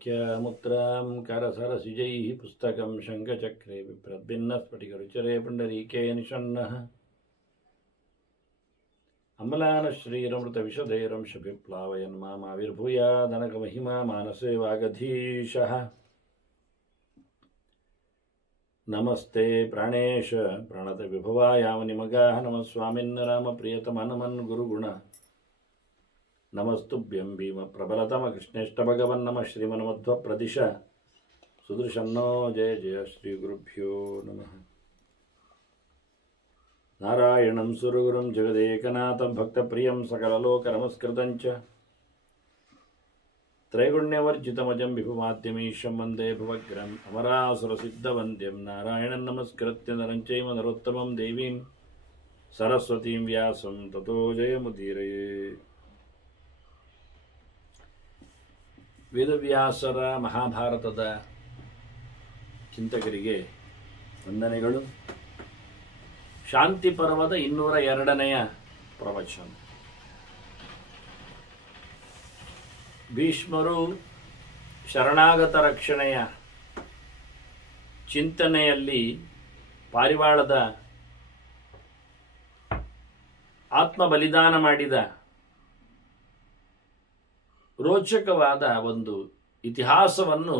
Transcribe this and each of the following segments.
व्याख्यामुद्रां करसरसिजैः पुस्तकं शङ्खचक्रे बिभ्रद्भिन्नस्फटिकरुचिरे पुण्डरीके निषण्णः अम्लानश्रीरमृतविशदैरंशभिप्लावयन् मामाविर्भूयादनकमहिमा मानसे वागधीशः। नमस्ते प्राणेश प्रणतविभवायामनिमगाः नमः स्वामिन् रामप्रियतमनमन् गुरुगुण नमस्तुभ्यं भीम प्रबलतम कृष्णेष्टभगवन् नमः श्रीमन्मध्वप्रदिश सुदृशन्नो जय जय श्रीगुरुभ्यो नमः। नारायणं सुरगुरुं जगदेकनाथं भक्तप्रियं सकललोकनमस्कृतं च त्रैगुण्यवर्जितमजं विभुमाद्यमीशं वन्दे भवग्रम् अमरासुरसिद्धवन्द्यं नारायणं नमस्कृत्य नरं चैव नरोत्तमं देवीं सरस्वतीं व्यासं ततो जयमुदीरये। ವೇದವ್ಯಾಸರ ಮಹಾಭಾರತದ ಚಿಂತಕರಿಗೆ ವಂದನೆಗಳು. ಶಾಂತಿ ಪರ್ವದ 202ನೆಯ ಪ್ರವಚನ. ಭೀಷ್ಮರು ಶರಣಾಗತ ರಕ್ಷಣೆಯ ಚಿಂತನೆಯಲ್ಲಿ ಪಾರಿವಾಳದ ಆತ್ಮ ಬಲಿದಾನ ಮಾಡಿದ ರೋಚಕವಾದ ಒಂದು ಇತಿಹಾಸವನ್ನು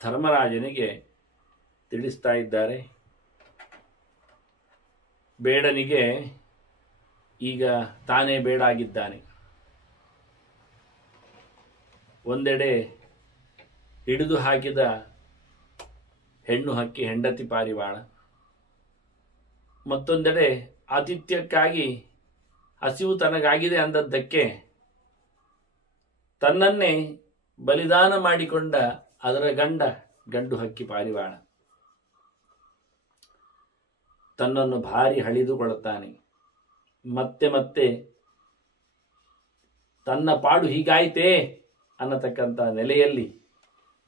ಧರ್ಮರಾಜನಿಗೆ ತಿಳಿಸ್ತಾ ಇದ್ದಾರೆ. ಬೇಡನಿಗೆ ಈಗ ತಾನೇ ಬೇಡ ಆಗಿದ್ದಾನೆ. ಒಂದೆಡೆ ಹಿಡಿದು ಹಾಕಿದ ಹೆಣ್ಣು ಹಕ್ಕಿ ಹೆಂಡತಿ ಪಾರಿವಾಳ, ಮತ್ತೊಂದೆಡೆ ಆತಿಥ್ಯಕ್ಕಾಗಿ ಹಸಿವು ತನಗಾಗಿದೆ ಅಂದದ್ದಕ್ಕೆ ತನ್ನನ್ನೇ ಬಲಿದಾನ ಮಾಡಿಕೊಂಡ ಅದರ ಗಂಡು ಹಕ್ಕಿ ಪಾರಿವಾಳ ತನ್ನನ್ನು ಭಾರಿ ಹಳಿದುಕೊಳ್ಳುತ್ತಾನೆ. ಮತ್ತೆ ಮತ್ತೆ ತನ್ನ ಪಾಡು ಹೀಗಾಯಿತೇ ಅನ್ನತಕ್ಕಂಥ ನೆಲೆಯಲ್ಲಿ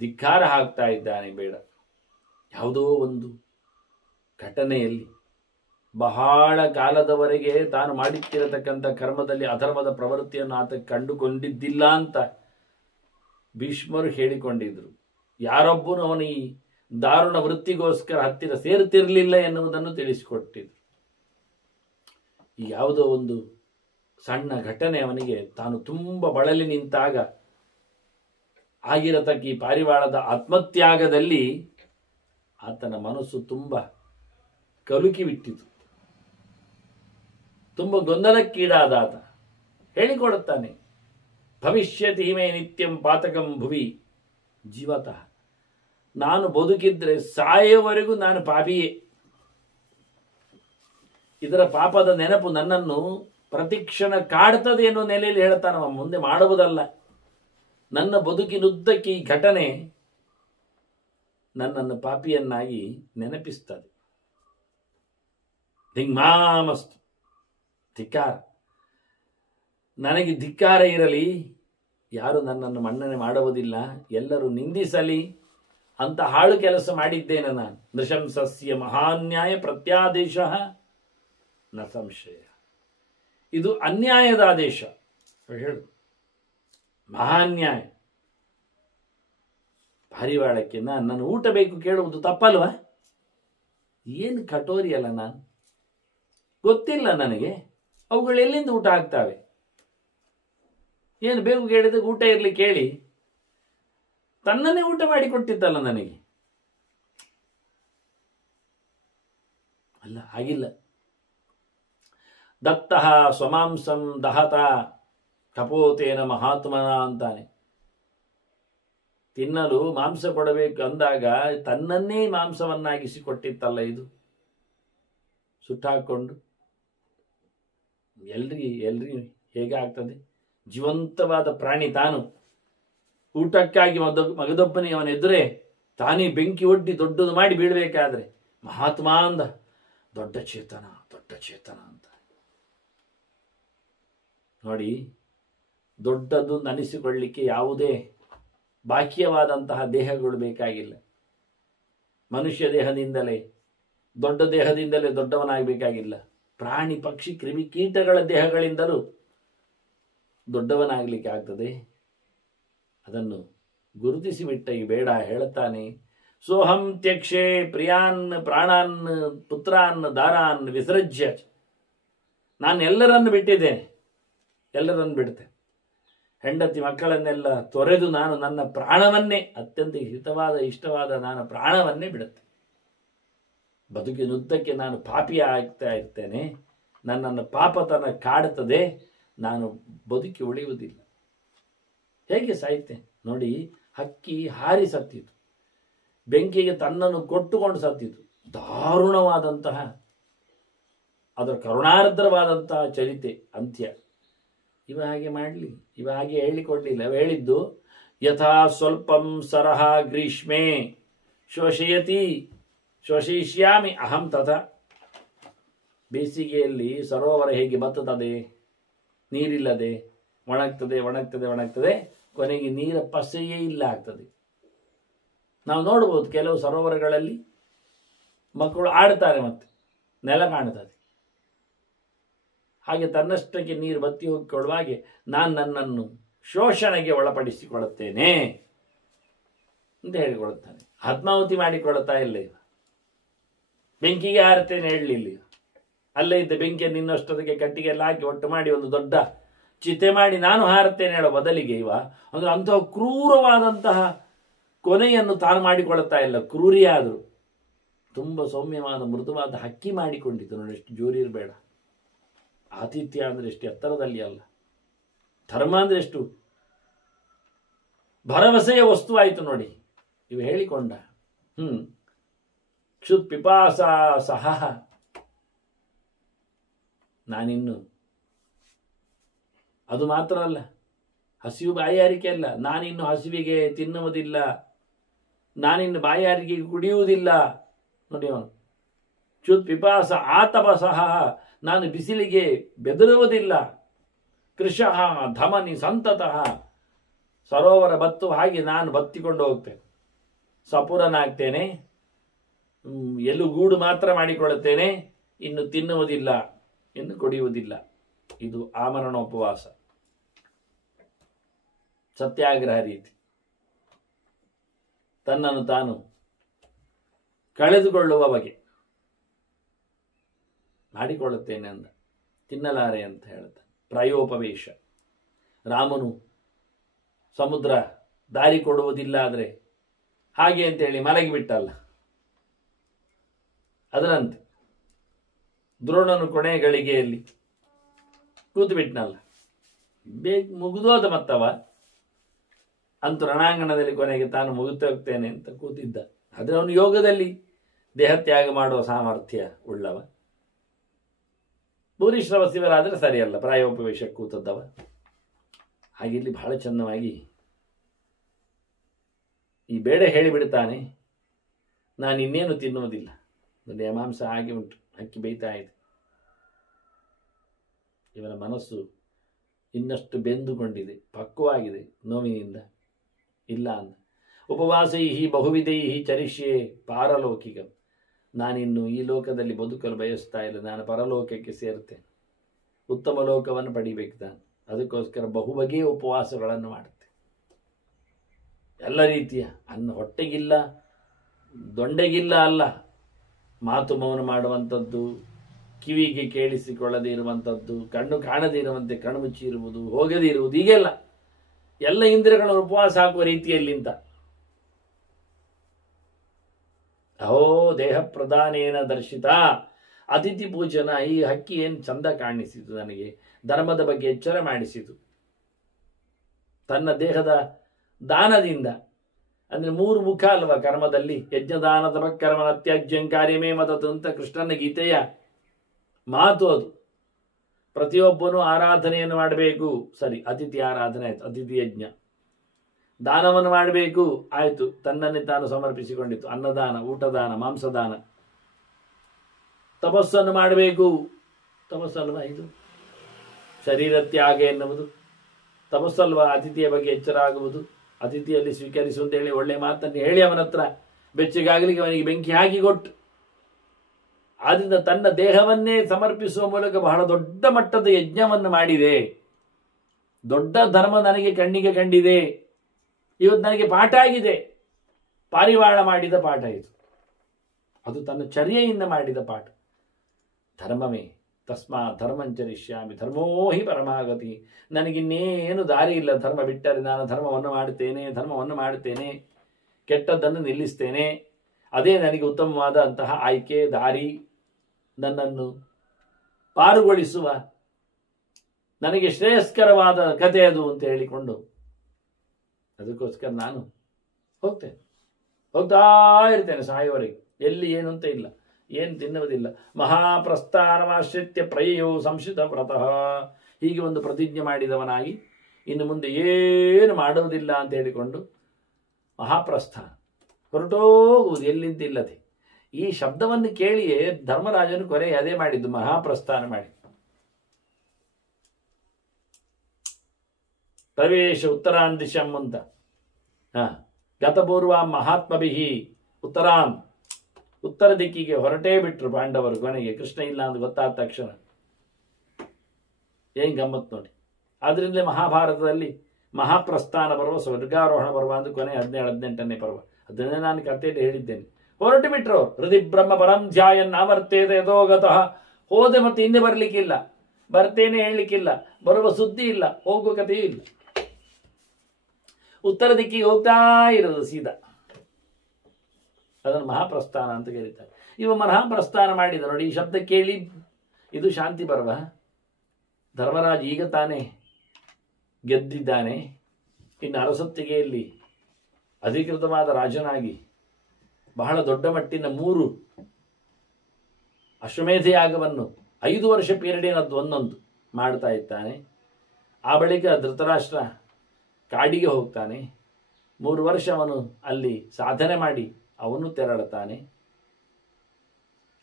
ಧಿಕ್ಕಾರ ಹಾಕ್ತಾ ಇದ್ದಾನೆ. ಬೇಡ ಯಾವುದೋ ಒಂದು ಘಟನೆಯಲ್ಲಿ ಬಹಳ ಕಾಲದವರೆಗೆ ತಾನು ಮಾಡುತ್ತಿರತಕ್ಕಂಥ ಕರ್ಮದಲ್ಲಿ ಅಧರ್ಮದ ಪ್ರವೃತ್ತಿಯನ್ನು ಆತ ಕಂಡುಕೊಂಡಿದ್ದಿಲ್ಲ ಅಂತ ಭೀಷ್ಮರು ಹೇಳಿಕೊಂಡಿದ್ರು. ಯಾರೊಬ್ಬನು ಅವನ ಈ ದಾರುಣ ವೃತ್ತಿಗೋಸ್ಕರ ಹತ್ತಿರ ಸೇರುತ್ತಿರಲಿಲ್ಲ ಎನ್ನುವುದನ್ನು ತಿಳಿಸಿಕೊಟ್ಟಿದ್ರು. ಈ ಯಾವುದೋ ಒಂದು ಸಣ್ಣ ಘಟನೆ ಅವನಿಗೆ ತಾನು ತುಂಬ ಬಳಲಿ ನಿಂತಾಗ ಆಗಿರತಕ್ಕ ಈ ಪಾರಿವಾಳದ ಆತ್ಮತ್ಯಾಗದಲ್ಲಿ ಆತನ ಮನಸ್ಸು ತುಂಬ ಕಲುಕಿ ಬಿಟ್ಟಿತು. ತುಂಬ ಗೊಂದಲಕ್ಕೀಡಾದ ಆತ ಹೇಳಿಕೊಡುತ್ತಾನೆ, ಭವಿಷ್ಯತಿ ಮೇ ನಿತ್ಯಂ ಪಾತಕಂ ಭುವಿ ಜೀವತಃ. ನಾನು ಬದುಕಿದ್ರೆ ಸಾಯುವವರೆಗೂ ನಾನು ಪಾಪಿಯೇ. ಇದರ ಪಾಪದ ನೆನಪು ನನ್ನನ್ನು ಪ್ರತಿಕ್ಷಣ ಕಾಡ್ತದೆ ಎನ್ನುವ ನೆಲೆಯಲ್ಲಿ ಹೇಳ್ತಾನವ. ಮುಂದೆ ಮಾಡುವುದಲ್ಲ. ನನ್ನ ಬದುಕಿನುದ್ದಕ್ಕೆ ಈ ಘಟನೆ ನನ್ನನ್ನು ಪಾಪಿಯನ್ನಾಗಿ ನೆನಪಿಸ್ತದೆ. ಧಿಂಗ್ಮಾಮಸ್ತು, ಧಿಕ್ಕಾರ, ನನಗೆ ಧಿಕ್ಕಾರ ಇರಲಿ. ಯಾರು ನನ್ನನ್ನು ಮನ್ನಣೆ ಮಾಡುವುದಿಲ್ಲ, ಎಲ್ಲರೂ ನಿಂದಿಸಲಿ ಅಂತ ಹಾಳು ಕೆಲಸ ಮಾಡಿದ್ದೇನೆ ನಾನು. ನೃಶಂಸಸ್ಯ ಮಹಾನ್ಯಾಯ ಪ್ರತ್ಯಾದೇಶ ನ ಸಂಶಯ. ಇದು ಅನ್ಯಾಯದ ಆದೇಶ. ಹೇಳು, ಮಹಾನ್ಯಾಯ. ಪಾರಿವಾಳಕ್ಕೆ ನನ್ನ ಊಟ ಬೇಕು ಕೇಳುವುದು ತಪ್ಪಲ್ವಾ? ಏನು ಕಟೋರಿ ಅಲ್ಲ ನಾನು. ಗೊತ್ತಿಲ್ಲ ನನಗೆ ಅವುಗಳು ಎಲ್ಲಿಂದ ಊಟ ಆಗ್ತಾವೆ. ಏನು ಬೇಕು ಕೇಳಿದಾಗ ಊಟ ಇರಲಿ ಕೇಳಿ ತನ್ನನ್ನೇ ಊಟ ಮಾಡಿಕೊಟ್ಟಿದ್ದಲ್ಲ ನನಗೆ. ಅಲ್ಲ, ಆಗಿಲ್ಲ. ದತ್ತಃ ಸ್ವಮಾಂಸಂ ದಹತ ಕಪೋತೇನ ಮಹಾತ್ಮನ ಅಂತಾನೆ. ತಿನ್ನಲು ಮಾಂಸ ಕೊಡಬೇಕು ಅಂದಾಗ ತನ್ನನ್ನೇ ಮಾಂಸವನ್ನಾಗಿಸಿ ಕೊಟ್ಟಿತ್ತಲ್ಲ ಇದು. ಸುಟ್ಟಾಕೊಂಡು ಎಲ್ರಿ ಹೇಗೆ ಆಗ್ತದೆ? ಜೀವಂತವಾದ ಪ್ರಾಣಿ ತಾನು ಊಟಕ್ಕಾಗಿ ಮಗದೊಬ್ಬನೇ ಅವನ ಎದುರೇ ತಾನೇ ಬೆಂಕಿ ಒಡ್ಡಿ ದೊಡ್ಡದು ಮಾಡಿ ಬೀಳಬೇಕಾದ್ರೆ ಮಹಾತ್ಮ ಅಂದ. ದೊಡ್ಡ ಚೇತನ ಅಂತ ನೋಡಿ. ದೊಡ್ಡದು ಅನಿಸಿಕೊಳ್ಳಿಕ್ಕೆ ಯಾವುದೇ ಬಾಹ್ಯವಾದಂತಹ ದೇಹಗಳು ಬೇಕಾಗಿಲ್ಲ. ಮನುಷ್ಯ ದೇಹದಿಂದಲೇ ದೊಡ್ಡ ದೇಹದಿಂದಲೇ ದೊಡ್ಡವನಾಗಬೇಕಾಗಿಲ್ಲ. ಪ್ರಾಣಿ ಪಕ್ಷಿ ಕ್ರಿಮಿ ಕೀಟಗಳ ದೇಹಗಳಿಂದಲೂ ದೊಡ್ಡವನಾಗಲಿಕ್ಕೆ ಆಗ್ತದೆ. ಅದನ್ನು ಗುರುತಿಸಿಬಿಟ್ಟ ಈ ಬೇಡ. ಹೇಳುತ್ತಾನೆ, ಸೋಹಂ ತ್ಯಕ್ಷೆ ಪ್ರಿಯಾನ್ ಪ್ರಾಣಾನ್ ಪುತ್ರಾನ್ ದಾರಾನ್ ವಿಸೃಜ್ಯ. ನಾನು ಎಲ್ಲರನ್ನು ಬಿಟ್ಟಿದ್ದೇನೆ, ಎಲ್ಲರನ್ನು ಬಿಡುತ್ತೆ, ಹೆಂಡತಿ ಮಕ್ಕಳನ್ನೆಲ್ಲ ತೊರೆದು ನಾನು ನನ್ನ ಪ್ರಾಣವನ್ನೇ, ಅತ್ಯಂತ ಹಿತವಾದ ಇಷ್ಟವಾದ ನಾನು ಪ್ರಾಣವನ್ನೇ ಬಿಡುತ್ತೆ. ಬದುಕಿನುದ್ದಕ್ಕೆ ನಾನು ಪಾಪಿ ಆಗ್ತಾ ಇರ್ತೇನೆ, ನನ್ನನ್ನು ಪಾಪತನ ಕಾಡುತ್ತದೆ, ನಾನು ಬದುಕಿ ಉಳಿಯುವುದಿಲ್ಲ. ಹೇಗೆ ಸಾಯ್ತೆ ನೋಡಿ. ಹಕ್ಕಿ ಹಾರಿ ಸತ್ತಿತು, ಬೆಂಕಿಗೆ ತನ್ನನ್ನು ಕೊಟ್ಟುಕೊಂಡು ಸತ್ತಿತು. ದಾರುಣವಾದಂತಹ, ಅದರ ಕರುಣಾರ್ದ್ರವಾದಂತಹ ಚರಿತೆ ಅಂತ್ಯ. ಇವ ಹಾಗೆ ಮಾಡಲಿ, ಇವ ಹಾಗೆ ಹೇಳಿಕೊಡ್ಲಿಲ್ಲ. ಅವ ಹೇಳಿದ್ದು, ಯಥಾ ಸ್ವಲ್ಪಂ ಸರಹ ಗ್ರೀಷ್ಮೆ ಶೋಷಯತಿ ಶೋಷಯಿಷ್ಯಾಮಿ ಅಹಂ ತಥಾ. ಬೇಸಿಗೆಯಲ್ಲಿ ಸರೋವರ ಹೇಗೆ ಬತ್ತುತ್ತದೆ, ನೀರಿಲ್ಲದೆ ಒಣಗ್ತದೆ ಒಣಗ್ತದೆ ಒಣಗ್ತದೆ, ಕೊನೆಗೆ ನೀರ ಪಸೆಯೇ ಇಲ್ಲ ಆಗ್ತದೆ. ನಾವು ನೋಡ್ಬೋದು ಕೆಲವು ಸರೋವರಗಳಲ್ಲಿ ಮಕ್ಕಳು ಆಡ್ತಾರೆ, ಮತ್ತೆ ನೆಲ ಕಾಣ್ತದೆ. ಹಾಗೆ ತನ್ನಷ್ಟಕ್ಕೆ ನೀರು ಬತ್ತಿ ಹೋಗಿಕೊಳ್ಳುವ ಹಾಗೆ ನಾನು ನನ್ನನ್ನು ಶೋಷಣೆಗೆ ಒಳಪಡಿಸಿಕೊಳ್ಳುತ್ತೇನೆ ಅಂತ ಹೇಳಿಕೊಳ್ಳುತ್ತಾನೆ. ಆತ್ಮಾಹುತಿ ಮಾಡಿಕೊಳ್ಳುತ್ತಾ ಇಲ್ಲ ಇವ. ಬೆಂಕಿಗೆ ಹಾರುತ್ತೇನೆ ಹೇಳಲಿಲ್ಲ. ಅಲ್ಲೇ ಇದ್ದ ಬೆಂಕಿಯನ್ನು ಇನ್ನಷ್ಟೊತ್ತಿಗೆ ಕಟ್ಟಿಗೆಲ್ಲ ಹಾಕಿ ಒಟ್ಟು ಮಾಡಿ ಒಂದು ದೊಡ್ಡ ಚಿತೆ ಮಾಡಿ ನಾನು ಹಾರುತ್ತೇನೆ ಹೇಳೋ ಬದಲಿಗೆ ಇವ ಅಂದ್ರೆ ಅಂತಹ ಕ್ರೂರವಾದಂತಹ ಕೊನೆಯನ್ನು ತಾನು ಮಾಡಿಕೊಳ್ಳುತ್ತಾ ಇಲ್ಲ. ಕ್ರೂರಿಯಾದರೂ ತುಂಬ ಸೌಮ್ಯವಾದ ಮೃದುವಾದ ಹಕ್ಕಿ ಮಾಡಿಕೊಂಡಿತು ನೋಡಿ. ಎಷ್ಟು ಜೋರಿ ಇರಬೇಡ. ಆತಿಥ್ಯ ಅಂದರೆ ಎಷ್ಟು ಎತ್ತರದಲ್ಲಿ ಅಲ್ಲ, ಧರ್ಮ ಅಂದರೆ ಎಷ್ಟು ಭರವಸೆಯ ವಸ್ತುವಾಯಿತು ನೋಡಿ. ಇವು ಹೇಳಿಕೊಂಡ. ಕ್ಷುತ್ ಪಿಪಾಸ ಸಹ, ನಾನಿನ್ನು ಅದು ಮಾತ್ರ ಅಲ್ಲ, ಹಸಿವು ಬಾಯಾರಿಕೆ ಅಲ್ಲ, ನಾನಿನ್ನು ಹಸಿವಿಗೆ ತಿನ್ನುವುದಿಲ್ಲ, ನಾನಿನ್ನು ಬಾಯಾರಿಕೆಗೆ ಕುಡಿಯುವುದಿಲ್ಲ ನೋಡಿ. ಅವನು ಕ್ಷುತ್ ಪಿಪಾಸ ಆತಪ ಸಹ, ನಾನು ಬಿಸಿಲಿಗೆ ಬೆದರುವುದಿಲ್ಲ. ಕೃಶಃ ಧಮನಿ ಸಂತತಃ, ಸರೋವರ ಬತ್ತು ಹಾಗೆ ನಾನು ಬತ್ತಿಕೊಂಡು ಹೋಗ್ತೇನೆ. ಸಪುರನಾಗ್ತೇನೆ, ಎಲುಗೂಡು ಮಾತ್ರ ಮಾಡಿಕೊಳ್ಳುತ್ತೇನೆ, ಇನ್ನು ತಿನ್ನುವುದಿಲ್ಲ, ಇನ್ನು ಕುಡಿಯುವುದಿಲ್ಲ. ಇದು ಆಮರಣೋಪವಾಸ, ಸತ್ಯಾಗ್ರಹ ರೀತಿ. ತನ್ನನ್ನು ತಾನು ಕಳೆದುಕೊಳ್ಳುವ ಬಗೆ ಮಾಡಿಕೊಳ್ಳುತ್ತೇನೆ ಅಂದ. ತಿನ್ನಲಾರೆ ಅಂತ ಹೇಳ್ತಾನೆ. ಪ್ರಾಯೋಪವೇಶ. ರಾಮನು ಸಮುದ್ರ ದಾರಿ ಕೊಡುವುದಿಲ್ಲ ಆದರೆ ಹಾಗೆ ಅಂತೇಳಿ ಮಲಗಿಬಿಟ್ಟಲ್ಲ, ಅದರಂತೆ ದ್ರೋಣನು ಕೊನೆಯ ಗಳಿಗೆಯಲ್ಲಿ ಕೂತು ಬಿಟ್ನಲ್ಲ, ಮುಗಿದೋದ ಮತ್ತವ ಅಂತೂ ರಣಾಂಗಣದಲ್ಲಿ ಕೊನೆಗೆ ತಾನು ಮುಗಿತು ಹೋಗ್ತೇನೆ ಅಂತ ಕೂತಿದ್ದ. ಆದರೆ ಅವನು ಯೋಗದಲ್ಲಿ ದೇಹತ್ಯಾಗ ಮಾಡುವ ಸಾಮರ್ಥ್ಯ ಉಳ್ಳವ. ಭೂರಿಶ್ರವ ಶಿವರಾದರೆ ಸರಿಯಲ್ಲ, ಪ್ರಾಯೋಪವೇಶ ಕೂತದ್ದವ. ಹಾಗಿಲ್ಲಿ ಬಹಳ ಚಂದವಾಗಿ ಈ ಬೇಡ ಹೇಳಿಬಿಡ್ತಾನೆ, ನಾನು ಇನ್ನೇನು ತಿನ್ನುವುದಿಲ್ಲ. ಮಾಂಸ ಹಾಗೆ ಉಂಟು, ಹಕ್ಕಿ ಬೇಯ್ತಾ ಇದೆ. ಇವನ ಮನಸ್ಸು ಇನ್ನಷ್ಟು ಬೆಂದುಕೊಂಡಿದೆ, ಪಕ್ವವಾಗಿದೆ ನೋವಿನಿಂದ. ಇಲ್ಲ ಅಂದ. ಉಪವಾಸೈ ಬಹುವಿಧೈ ಚರಿಷ್ಯೆ ಪಾರಲೌಕಿಕ. ನಾನಿನ್ನು ಈ ಲೋಕದಲ್ಲಿ ಬದುಕಲು ಬಯಸ್ತಾ ಇಲ್ಲ, ನಾನು ಪರಲೋಕಕ್ಕೆ ಸೇರ್ತೇನೆ, ಉತ್ತಮ ಲೋಕವನ್ನು ಪಡಿಬೇಕು ನಾನು. ಅದಕ್ಕೋಸ್ಕರ ಬಹುಬಗೆಯ ಉಪವಾಸಗಳನ್ನು ಮಾಡುತ್ತೆ. ಎಲ್ಲ ರೀತಿಯ ಅನ್ನ ಹೊಟ್ಟೆಗಿಲ್ಲ, ದೊಂಡೆಗಿಲ್ಲ ಅಲ್ಲ, ಮಾತು ಮೌನ ಮಾಡುವಂಥದ್ದು, ಕಿವಿಗೆ ಕೇಳಿಸಿಕೊಳ್ಳದೇ ಇರುವಂಥದ್ದು, ಕಣ್ಣು ಕಾಣದೇ ಇರುವಂತೆ ಕಣ್ಣು ಮುಚ್ಚಿ ಇರುವುದು, ಹೋಗದೇ ಇರುವುದು, ಹೀಗೆಲ್ಲ ಎಲ್ಲ ಇಂದ್ರಿಯಗಳ ಉಪವಾಸ ಹಾಕುವ ರೀತಿಯಲ್ಲಿಂತ. ಅಹೋ ದೇಹ ಪ್ರಧಾನೇನ ದರ್ಶಿತ ಅತಿಥಿ ಪೂಜನ. ಈ ಹಕ್ಕಿ ಏನು ಚಂದ ಕಾಣಿಸಿತು ನನಗೆ, ಧರ್ಮದ ಬಗ್ಗೆ ಎಚ್ಚರ ಮಾಡಿಸಿತು. ತನ್ನ ದೇಹದ ದಾನದಿಂದ, ಅಂದ್ರೆ 3 ಮುಖ ಅಲ್ವಾ ಕರ್ಮದಲ್ಲಿ, ಯಜ್ಞದಾನದ ಕರ್ಮನ ಅತ್ಯಜ್ಯಂ ಕಾರ್യമೇ ಮತತು ಅಂತ ಕೃಷ್ಣನ ಗೀತೆಯ ಮಾತು ಅದು. ಪ್ರತಿಯೊಬ್ಬನು ಆರಾಧನೆಯನ್ನು ಮಾಡಬೇಕು, ಸರಿ, ಅತಿಥಿ ಆರಾಧನೆ ಆಯ್ತು, ಅತಿಥಿ ಯಜ್ಞ. ದಾನವನ್ನು ಮಾಡಬೇಕು, ಆಯಿತು, ತನ್ನನ್ನೇ ತಾನು ಸಮರ್ಪಿಸಿಕೊಂಡಿತ್ತು, ಅನ್ನದಾನ, ಊಟದಾನ, ಮಾಂಸದಾನ. ತಪಸ್ಸನ್ನು ಮಾಡಬೇಕು, ತಪಸ್ಸಲ್ವಾ ಇದು? ಶರೀರ ತ್ಯಾಗ ಎನ್ನುವುದು ತಪಸ್ಸಲ್ವಾ? ಅತಿಥಿಯ ಬಗ್ಗೆ ಎಚ್ಚರ ಆಗುವುದು, ಅತಿಥಿಯಲ್ಲಿ ಸ್ವೀಕರಿಸು ಅಂತೇಳಿ ಒಳ್ಳೆ ಮಾತನ್ನು ಹೇಳಿ ಅವನ ಹತ್ರ ಬೆಚ್ಚಗಾಗಲಿಕ್ಕೆ ಅವನಿಗೆ ಬೆಂಕಿ ಹಾಕಿ ಕೊಟ್ಟು, ಆದ್ದರಿಂದ ತನ್ನ ದೇಹವನ್ನೇ ಸಮರ್ಪಿಸುವ ಮೂಲಕ ಬಹಳ ದೊಡ್ಡ ಮಟ್ಟದ ಯಜ್ಞವನ್ನು ಮಾಡಿದೆ. ದೊಡ್ಡ ಧರ್ಮ ನನಗೆ ಕಣ್ಣಿಗೆ ಕಂಡಿದೆ. ಇವತ್ತು ನನಗೆ ಪಾಠ ಆಗಿದೆ. ಪಾರಿವಾಳ ಮಾಡಿದ ಪಾಠ ಇದು. ಅದು ತನ್ನ ಚರ್ಯೆಯಿಂದ ಮಾಡಿದ ಪಾಠ. ಧರ್ಮವೇ ತಸ್ಮಾತ್ ಧರ್ಮಂಚರಿಷ್ಯಾಮಿ ಧರ್ಮೋ ಹಿ ಪರಮಾಗತಿ. ನನಗಿನ್ನೇನು ದಾರಿ ಇಲ್ಲ. ಧರ್ಮ ಬಿಟ್ಟರೆ ನಾನು ಧರ್ಮವನ್ನು ಮಾಡುತ್ತೇನೆ, ಕೆಟ್ಟದ್ದನ್ನು ನಿಲ್ಲಿಸ್ತೇನೆ. ಅದೇ ನನಗೆ ಉತ್ತಮವಾದ ಅಂತಹ ಆಯ್ಕೆ, ದಾರಿ, ನನ್ನನ್ನು ಪಾರುಗೊಳಿಸುವ, ನನಗೆ ಶ್ರೇಯಸ್ಕರವಾದ ಕಥೆ ಅದು ಅಂತ ಹೇಳಿಕೊಂಡು ಅದಕ್ಕೋಸ್ಕರ ನಾನು ಹೋಗ್ತಾ ಇರ್ತೇನೆ ಸಾಯುವವರೆಗೆ. ಎಲ್ಲಿ ಏನು ಅಂತ ಇಲ್ಲ, ಏನು ತಿನ್ನುವುದಿಲ್ಲ. ಮಹಾಪ್ರಸ್ಥಾನಮಾಶ್ರಿತ್ಯ ಪ್ರಯೋ ಸಂಶಿತ ವ್ರತಃ. ಹೀಗೆ ಒಂದು ಪ್ರತಿಜ್ಞೆ ಮಾಡಿದವನಾಗಿ ಇನ್ನು ಮುಂದೆ ಏನು ಮಾಡುವುದಿಲ್ಲ ಅಂತ ಹೇಳಿಕೊಂಡು ಮಹಾಪ್ರಸ್ಥಾನ ಹೊರಟೋಗುವುದು, ಎಲ್ಲಿಂದಿಲ್ಲದೆ. ಈ ಶಬ್ದವನ್ನು ಕೇಳಿಯೇ ಧರ್ಮರಾಜನು ಕೊನೆಗೆ ಅದೇ ಮಾಡಿದ್ದು, ಮಹಾಪ್ರಸ್ಥಾನ ಮಾಡಿ. ಪ್ರವೇಶ ಉತ್ತರಾಂ ದಿಶಂ ಅಂತ. ಗತಪೂರ್ವ ಮಹಾತ್ಮಭಿಹಿ ಉತ್ತರಾಂ, ಉತ್ತರ ದಿಕ್ಕಿಗೆ ಹೊರಟೇ ಬಿಟ್ರು ಪಾಂಡವರು. ಕೊನೆಗೆ ಕೃಷ್ಣ ಇಲ್ಲ ಅಂತ ಗೊತ್ತಾದ ತಕ್ಷಣ ಏನ್ ಗಮ್ಮತ್ ನೋಡಿ. ಆದ್ರಿಂದಲೇ ಮಹಾಭಾರತದಲ್ಲಿ ಮಹಾಪ್ರಸ್ಥಾನ ಪರ್ವ, ಸ್ವರ್ಗಾರೋಹಣ ಪರ್ವ ಅಂತ ಕೊನೆ 17-18ನೇ ಪರ್ವ. ಅದನ್ನೇ ನಾನು ಕಥೆಯಲ್ಲಿ ಹೇಳಿದ್ದೇನೆ. ಹೊರಟು ಬಿಟ್ರು. ಹೃದಯ ಬ್ರಹ್ಮ ಪರಂ ಧ್ಯಾಯನ್ ಆವರ್ತೇತ ಯಥೋಗತಃ. ಹೋದೆ ಮತ್ತೆ ಹಿಂದೆ ಬರ್ಲಿಕ್ಕಿಲ್ಲ, ಬರ್ತೇನೆ ಹೇಳಲಿಕ್ಕಿಲ್ಲ, ಬರುವ ಸುದ್ದಿ ಇಲ್ಲ, ಹೋಗುವ ಕಥೆಯೂ ಇಲ್ಲ. ಉತ್ತರ ದಿಕ್ಕಿಗೆ ಹೋಗ್ತಾ ಇರೋದು ಸೀದಾ. ಅದನ್ನು ಮಹಾಪ್ರಸ್ಥಾನ ಅಂತ ಕರೀತಾರೆ. ಇವ ಮಹಾಪ್ರಸ್ಥಾನ ಮಾಡಿದ ನೋಡಿ. ಈ ಶಬ್ದ ಕೇಳಿ ಇದು ಶಾಂತಿ ಪರ್ವ. ಧರ್ಮರಾಜ್ ಈಗ ತಾನೇ ಗೆದ್ದಿದ್ದಾನೆ. ಇನ್ನು ಅರಸೊತ್ತಿಗೆಯಲ್ಲಿ ಅಧಿಕೃತವಾದ ರಾಜನಾಗಿ ಬಹಳ ದೊಡ್ಡ ಮಟ್ಟಿನ 3 ಅಶ್ವಮೇಧ ಯಾಗವನ್ನು 5 ವರ್ಷ ಪೀರಿಯಡಿನದ್ದು ಒಂದೊಂದು ಮಾಡ್ತಾ ಇದ್ದಾನೆ. ಆ ಬಳಿಕ ಧೃತರಾಷ್ಟ್ರ ಕಾಡಿಗೆ ಹೋಗ್ತಾನೆ. 3 ವರ್ಷ ಅವನು ಅಲ್ಲಿ ಸಾಧನೆ ಮಾಡಿ ಅವನು ತೆರಳುತ್ತಾನೆ.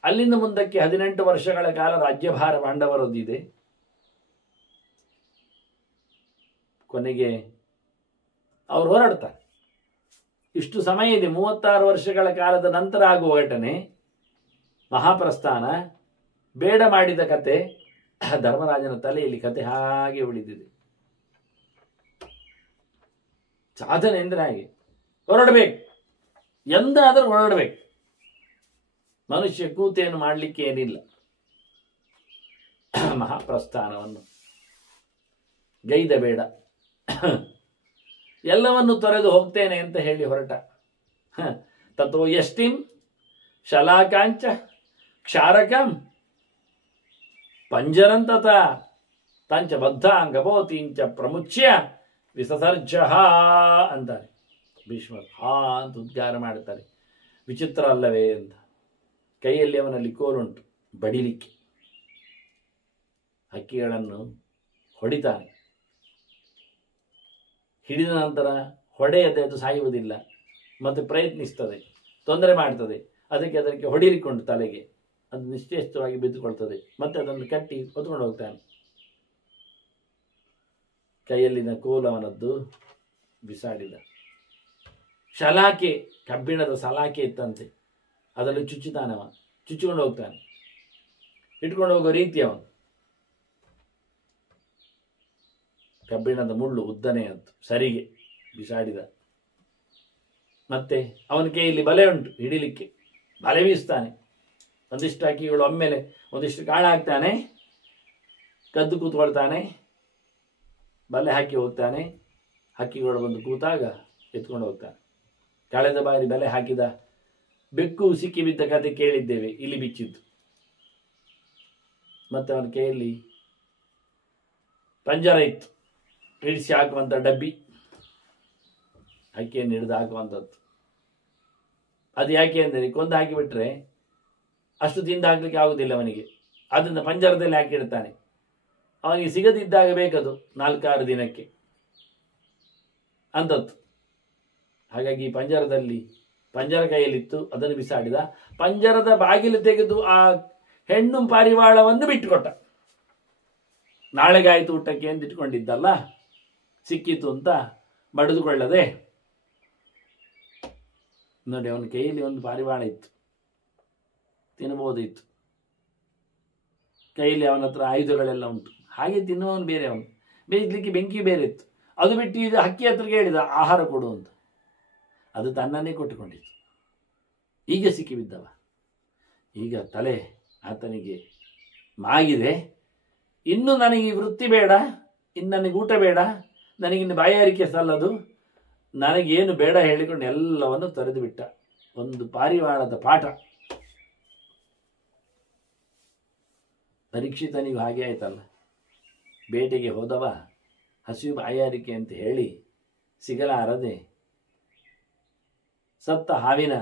ಅಲ್ಲಿಂದ ಮುಂದಕ್ಕೆ 18 ವರ್ಷಗಳ ಕಾಲ ರಾಜ್ಯಭಾರ ಪಾಂಡವರದ್ದಿದೆ. ಕೊನೆಗೆ ಅವರು ಹೊರಡ್ತಾರೆ. ಇಷ್ಟು ಸಮಯ ಇದೆ. 36 ವರ್ಷಗಳ ಕಾಲದ ನಂತರ ಆಗುವ ಘಟನೆ ಮಹಾಪ್ರಸ್ಥಾನ. ಬೇಡ ಮಾಡಿದ ಕತೆ ಧರ್ಮರಾಜನ ತಲೆಯಲ್ಲಿ ಕತೆ ಹಾಗೆ ಉಳಿದಿದೆ. ಸಾಧನೆ ಅಂದ್ರೆ ಹಾಗೆ ಹೊರಡಬೇಕು, ಎಂದಾದರೂ ಹೊರಡಬೇಕು. ಮನುಷ್ಯ ಕೂತೇನು ಮಾಡಲಿಕ್ಕೆ ಏನಿಲ್ಲ. ಮಹಾಪ್ರಸ್ಥಾನವನ್ನು ಗೈದ ಬೇಡ, ಎಲ್ಲವನ್ನು ತೊರೆದು ಹೋಗ್ತೇನೆ ಅಂತ ಹೇಳಿ ಹೊರಟ. ತಥೋ ಯಷ್ಟಿಂ ಶಲಾಕಾಂಚ ಕ್ಷಾರಕಂ ಪಂಜರಂತತ ತಂಚ ಬದ್ಧಾಂಗಬೋತಿಂಚ ಪ್ರಮುಚ್ಯ ವಿಸಸರ್ಜ ಅಂತಾರೆ ಭೀಷ್ಮರು. ಅಂತ ಉದ್ಗಾರ ಮಾಡ್ತಾರೆ. ವಿಚಿತ್ರ ಅಲ್ಲವೇ ಅಂತ. ಕೈಯಲ್ಲಿ ಅವನಲ್ಲಿ ಕೋಲುಂಟು, ಬಡಿಲಿಕ್ಕೆ. ಹಕ್ಕಿಗಳನ್ನು ಹೊಡಿತಾನೆ. ಹಿಡಿದ ನಂತರ ಹೊಡೆಯದೆ ಅದು ಸಾಯುವುದಿಲ್ಲ, ಮತ್ತೆ ಪ್ರಯತ್ನಿಸ್ತದೆ, ತೊಂದರೆ ಮಾಡ್ತದೆ. ಅದಕ್ಕೆ ಹೊಡಿಲಿಕ್ಕೊಂಡು ತಲೆಗೆ ಅದು ನಿಶ್ಚೇಷ್ಟವಾಗಿ ಬಿದ್ದುಕೊಳ್ತದೆ. ಮತ್ತೆ ಅದನ್ನು ಕಟ್ಟಿ ಹೊತ್ಕೊಂಡು ಹೋಗ್ತಾನೆ. ಕೈಯಲ್ಲಿನ ಕೋಲವನದ್ದು ಬಿಸಾಡಿದ. ಶಲಾಕೆ, ಕಬ್ಬಿಣದ ಸಲಾಕೆ ಇತ್ತಂತೆ, ಅದರಲ್ಲಿ ಚುಚ್ಚುತ್ತಾನವ. ಚುಚ್ಚಿಕೊಂಡು ಹೋಗ್ತಾನೆ. ಇಟ್ಕೊಂಡು ಹೋಗೋ ರೀತಿ ಅವನು. ಕಬ್ಬಿಣದ ಮುಳ್ಳು ಉದ್ದನೆ ಅಂತ ಸರಿಗೆ ಬಿಸಾಡಿದ. ಮತ್ತೆ ಅವನ ಕೈಯಲ್ಲಿ ಬಲೆ ಉಂಟು, ಹಿಡಿಲಿಕ್ಕೆ ಬಲೆ ಬೀಸ್ತಾನೆ. ಒಂದಿಷ್ಟು ಹಕ್ಕಿಗಳು ಒಮ್ಮೆಲೆ ಒಂದಿಷ್ಟು ಕಾಳು ಹಾಕ್ತಾನೆ, ಕದ್ದು ಕೂತ್ಕೊಳ್ತಾನೆ, ಬಲೆ ಹಾಕಿ ಹೋಗ್ತಾನೆ. ಹಕ್ಕಿಗಳು ಬಂದು ಕೂತಾಗ ಎತ್ಕೊಂಡು ಹೋಗ್ತಾನೆ. ಕಳೆದ ಬಾರಿ ಬಲೆ ಹಾಕಿದ ಬೆಕ್ಕು ಸಿಕ್ಕಿ ಬಿದ್ದ ಕತೆ ಕೇಳಿದ್ದೇವೆ, ಇಲ್ಲಿ ಬಿಚ್ಚಿದ್ದು. ಮತ್ತೆ ಅವನ ಕೈಯಲ್ಲಿ ಪಂಜರ ಇತ್ತು, ಹಿಡಿಸಿ ಹಾಕುವಂಥ ಡಬ್ಬಿ, ಹಕ್ಕಿಯನ್ನು ಹಿಡಿದು ಹಾಕುವಂಥದ್ದು. ಅದು ಯಾಕೆ ಅಂದರೆ ಕೊಂದು ಹಾಕಿಬಿಟ್ರೆ ಅಷ್ಟು ತಿಂದು ಹಾಕ್ಲಿಕ್ಕೆ ಆಗುದಿಲ್ಲ ಅವನಿಗೆ. ಅದನ್ನು ಪಂಜರದಲ್ಲಿ ಹಾಕಿಡ್ತಾನೆ. ಅವನಿಗೆ ಸಿಗದಿದ್ದಾಗ ಬೇಕದು 4-6 ದಿನಕ್ಕೆ ಅಂಥದ್ದು. ಹಾಗಾಗಿ ಪಂಜರ ಕೈಯಲ್ಲಿತ್ತು, ಅದನ್ನು ಬಿಸಾಡಿದ. ಪಂಜರದ ಬಾಗಿಲು ತೆಗೆದು ಆ ಹೆಣ್ಣು ಪಾರಿವಾಳವನ್ನು ಬಿಟ್ಟುಕೊಟ್ಟ. ನಾಳೆಗಾಯ್ತು ಊಟಕ್ಕೆ ಎಂದು ಇಟ್ಕೊಂಡಿದ್ದಲ್ಲ, ಸಿಕ್ಕಿತು ಅಂತ ಬಡಿದುಕೊಳ್ಳದೆ. ನೋಡಿ, ಅವನ ಕೈಯಲ್ಲಿ ಒಂದು ಪಾರಿವಾಳ ಇತ್ತು, ತಿನ್ನಬಹುದಿತ್ತು. ಕೈಯಲ್ಲಿ ಅವನ ಹತ್ರ ಆಯುಧಗಳೆಲ್ಲ ಉಂಟು. ಹಾಗೆ ತಿನ್ನುವವನು ಬೇರೆ, ಅವನು ಬೇಯಿಸ್ಲಿಕ್ಕೆ ಬೆಂಕಿ ಬೇರೆ ಇತ್ತು. ಅದು ಬಿಟ್ಟು ಇದು ಹಕ್ಕಿ ಹತ್ರಕ್ಕೆ ಹೇಳಿದ ಆಹಾರ ಕೊಡು ಅಂತ. ಅದು ತನ್ನನ್ನೇ ಕೊಟ್ಟುಕೊಂಡಿತ್ತು. ಈಗ ಸಿಕ್ಕಿಬಿದ್ದವ. ಈಗ ತಲೆ ಆತನಿಗೆ ಮಾಗಿದೆ. ಇನ್ನು ನನಗೆ ವೃತ್ತಿ ಬೇಡ, ಇನ್ನು ನನಗೆ ಊಟ ಬೇಡ, ನನಗಿನ್ನು ಬಾಯಾರಿಕೆ ಸಲ್ಲದು, ನನಗೇನು ಬೇಡ ಹೇಳಿಕೊಂಡು ಎಲ್ಲವನ್ನು ತೊರೆದು ಬಿಟ್ಟ. ಒಂದು ಪಾರಿವಾಳದ ಪಾಠ. ಪರೀಕ್ಷಿತನಿಗೂ ಹಾಗೆ ಆಯ್ತಲ್ಲ. ಬೇಟೆಗೆ ಹೋದವ ಹಸಿವು ಬಾಯಾರಿಕೆ ಅಂತ ಹೇಳಿ ಸಿಗಲಾರದೆ ಸತ್ತ ಹಾವಿನ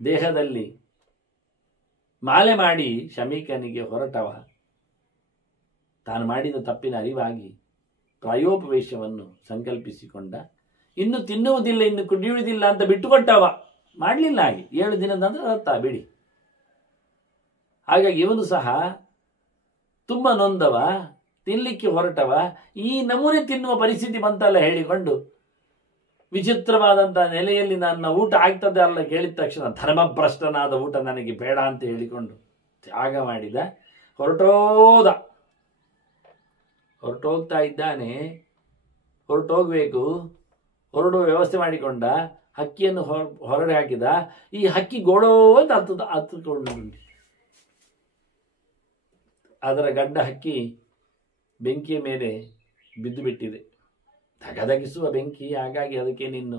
ದೇಹದಲ್ಲಿ ಮಾಲೆ ಮಾಡಿ ಶಮೀಕನಿಗೆ ಹೊರಟವ ತಾನು ಮಾಡಿದ ತಪ್ಪಿನ ಅರಿವಾಗಿ ಪ್ರಾಯೋಪವೇಶವನ್ನು ಸಂಕಲ್ಪಿಸಿಕೊಂಡ. ಇನ್ನು ತಿನ್ನುವುದಿಲ್ಲ, ಇನ್ನು ಕುಡಿಯುವುದಿಲ್ಲ ಅಂತ ಬಿಟ್ಟುಕೊಟ್ಟವ. ಮಾಡಲಿಲ್ಲ ಹಾಗೆ. 7 ದಿನದ ನಂತರ ಸತ್ತ ಬಿಡಿ. ಹಾಗಾಗಿ ಇವನು ಸಹ ತುಂಬ ನೊಂದವ, ತಿನ್ನಲಿಕ್ಕೆ ಹೊರಟವ. ಈ ನಮೂನೆ ತಿನ್ನುವ ಪರಿಸ್ಥಿತಿ ಬಂತಲ್ಲ ಹೇಳಿಕೊಂಡು ವಿಚಿತ್ರವಾದಂತಹ ನೆಲೆಯಲ್ಲಿ ನನ್ನ ಊಟ ಆಗ್ತದೆ ಅಲ್ಲ ಕೇಳಿದ ತಕ್ಷಣ ಧರ್ಮಭ್ರಷ್ಟನಾದ ಊಟ ನನಗೆ ಬೇಡ ಅಂತ ಹೇಳಿಕೊಂಡು ತ್ಯಾಗ ಮಾಡಿದ. ಹೊರಟೋಗ್ತಾ ಇದ್ದಾನೆ. ಹೊರಟೋಗ್ಬೇಕು, ಹೊರಡುವ ವ್ಯವಸ್ಥೆ ಮಾಡಿಕೊಂಡ. ಹಕ್ಕಿಯನ್ನು ಹೊರಡೆ ಹಾಕಿದ. ಈ ಹಕ್ಕಿ ಗೋಳೋ ಅಂತ ಹತ್ತುಕೊಂಡು ಅದರ ಗಡ್ಡ ಹಕ್ಕಿ ಬೆಂಕಿಯ ಮೇಲೆ ಬಿದ್ದು ಬಿಟ್ಟಿದೆ. ಧಗಧಗಿಸುವ ಬೆಂಕಿ. ಹಾಗಾಗಿ ಅದಕ್ಕೆ ನಿನ್ನು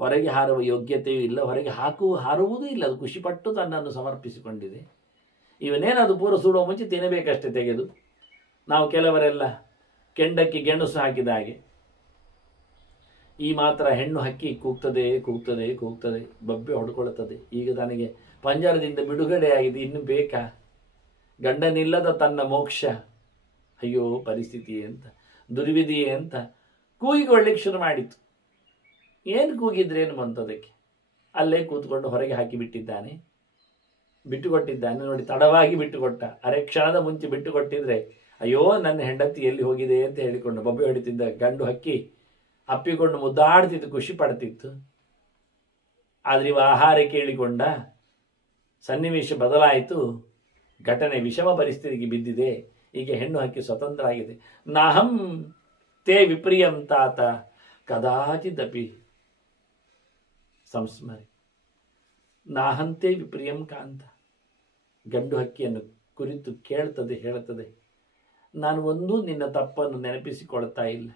ಹೊರಗೆ ಹಾರುವ ಯೋಗ್ಯತೆಯೂ ಇಲ್ಲ, ಹೊರಗೆ ಹಾರುವುದೂ ಇಲ್ಲ. ಅದು ಖುಷಿಪಟ್ಟು ತನ್ನನ್ನು ಸಮರ್ಪಿಸಿಕೊಂಡಿದೆ. ಇವನೇನದು ಪೂರ ಸುಡುವ ಮುಂಚೆ ತಿನ್ನಬೇಕಷ್ಟೇ ತೆಗೆದು. ನಾವು ಕೆಲವರೆಲ್ಲ ಕೆಂಡಕ್ಕೆ ಗೆಣಸು ಹಾಕಿದ ಹಾಗೆ. ಈ ಮಾತ್ರ ಹೆಣ್ಣು ಹಕ್ಕಿ ಕೂಗ್ತದೆ ಕೂಗ್ತದೆ ಕೂಗ್ತದೆ, ಬಬ್ಬೆ ಹೊಡ್ಕೊಳ್ಳುತ್ತದೆ. ಈಗ ತನಗೆ ಪಂಜರದಿಂದ ಬಿಡುಗಡೆಯಾಗಿದೆ, ಇನ್ನು ಬೇಕಾ? ಗಂಡನಿಲ್ಲದ ತನ್ನ ಮೋಕ್ಷ, ಅಯ್ಯೋ ಪರಿಸ್ಥಿತಿಯೇ ಅಂತ, ದುರ್ವಿಧಿಯೇ ಅಂತ ಕೂಗಿಕೊಳ್ಳಿಕ್ಕೆ ಶುರು ಮಾಡಿತು. ಏನು ಕೂಗಿದ್ರೇನು ಬಂತದಕ್ಕೆ? ಅಲ್ಲೇ ಕೂತ್ಕೊಂಡು ಹೊರಗೆ ಹಾಕಿಬಿಟ್ಟಿದ್ದಾನೆ, ಬಿಟ್ಟುಕೊಟ್ಟಿದ್ದಾನೆ. ನೋಡಿ, ತಡವಾಗಿ ಬಿಟ್ಟುಕೊಟ್ಟ. ಅರೆ ಕ್ಷಣದ ಮುಂಚೆ ಬಿಟ್ಟುಕೊಟ್ಟಿದ್ರೆ ಅಯ್ಯೋ ನನ್ನ ಹೆಂಡತಿ ಎಲ್ಲಿ ಹೋಗಿದೆ ಅಂತ ಹೇಳಿಕೊಂಡು ಬೊಬ್ಬೆ ಹೊಡಿತಿದ್ದ ಗಂಡು ಹಕ್ಕಿ ಅಪ್ಪಿಕೊಂಡು ಮುದ್ದಾಡ್ತಿತ್ತು, ಖುಷಿ ಪಡ್ತಿತ್ತು. ಆದರೆ ಇವ ಆಹಾರ ಕೇಳಿಕೊಂಡ, ಸನ್ನಿವೇಶ ಬದಲಾಯಿತು. ಘಟನೆ ವಿಷಮ ಪರಿಸ್ಥಿತಿಗೆ ಬಿದ್ದಿದೆ. ಈಗ ಹೆಣ್ಣು ಹಕ್ಕಿ ಸ್ವತಂತ್ರ ಆಗಿದೆ. ನಾಹಂ ತೇ ವಿಪ್ರಿಯಂ ತಾತ ಕದಾಚಿದಪಿ ಸಂಸ್ಮರಿ. ನಾಹಂತೆ ವಿಪ್ರಿಯಂ ಕಾಂತ. ಗಂಡು ಹಕ್ಕಿಯನ್ನು ಕುರಿತು ಕೇಳ್ತದೆ, ಹೇಳುತ್ತದೆ, ನಾನು ಒಂದೂ ನಿನ್ನ ತಪ್ಪನ್ನು ನೆನಪಿಸಿಕೊಳ್ತಾ ಇಲ್ಲ.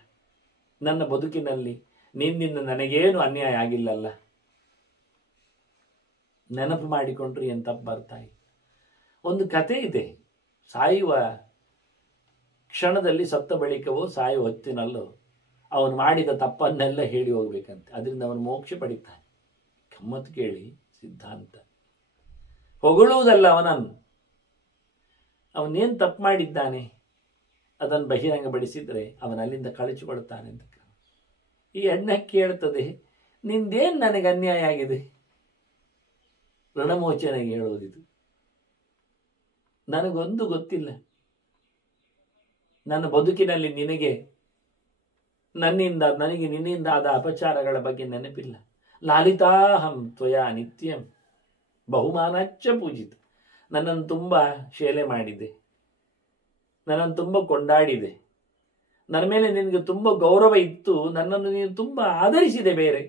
ನನ್ನ ಬದುಕಿನಲ್ಲಿ ನಿನ್ನಿಂದ ನನಗೇನು ಅನ್ಯಾಯ ಆಗಿಲ್ಲಲ್ಲ. ನೆನಪು ಮಾಡಿಕೊಂಡ್ರೆ ಏನು ತಪ್ಪು ಬರ್ತಾ ಇಲ್ಲ. ಒಂದು ಕತೆ ಇದೆ. ಸಾಯುವ ಕ್ಷಣದಲ್ಲಿ, ಸತ್ತ ಬಳಿಕವೋ ಸಾಯುವ ಹೊತ್ತಿನಲ್ಲೋ ಅವನು ಮಾಡಿದ ತಪ್ಪನ್ನೆಲ್ಲ ಹೇಳಿ ಹೋಗ್ಬೇಕಂತೆ. ಅದರಿಂದ ಅವನು ಮೋಕ್ಷ ಪಡಿತಾನೆ. ಗಮ್ಮತ್ತು ಕೇಳಿ ಸಿದ್ಧಾಂತ. ಹೊಗಳುವುದಲ್ಲ ಅವನನ್ನು. ಅವನೇನು ತಪ್ಪು ಮಾಡಿದ್ದಾನೆ ಅದನ್ನು ಬಹಿರಂಗಪಡಿಸಿದರೆ ಅವನಲ್ಲಿಂದ ಕಳಚಿಕೊಳ್ತಾನೆ ಅಂತ. ಈ ಹೆಣ್ಣಕ್ಕೆ ಹೇಳ್ತದೆ, ನಿಂದೇನು ನನಗೆ ಅನ್ಯಾಯ ಆಗಿದೆ? ಋಣಮೋಚನೆಗೆ ಹೇಳುವುದಿದು. ನನಗೊಂದು ಗೊತ್ತಿಲ್ಲ. ನನ್ನ ಬದುಕಿನಲ್ಲಿ ನನಗೆ ನಿನ್ನಿಂದ ಆದ ಅಪಚಾರಗಳ ಬಗ್ಗೆ ನೆನಪಿಲ್ಲ. ಲಾಲಿತಾಹಂ ತ್ವಯಾ ನಿತ್ಯಂ ಬಹುಮಾನಚ್ಚ ಪೂಜಿತ. ನನ್ನನ್ನು ತುಂಬ ಶೇಲೆ ಮಾಡಿದೆ, ನನ್ನನ್ನು ತುಂಬ ಕೊಂಡಾಡಿದೆ, ನನ್ನ ಮೇಲೆ ನಿನಗೆ ತುಂಬ ಗೌರವ ಇತ್ತು, ನನ್ನನ್ನು ನೀನು ತುಂಬ ಆದರಿಸಿದೆ. ಬೇರೆ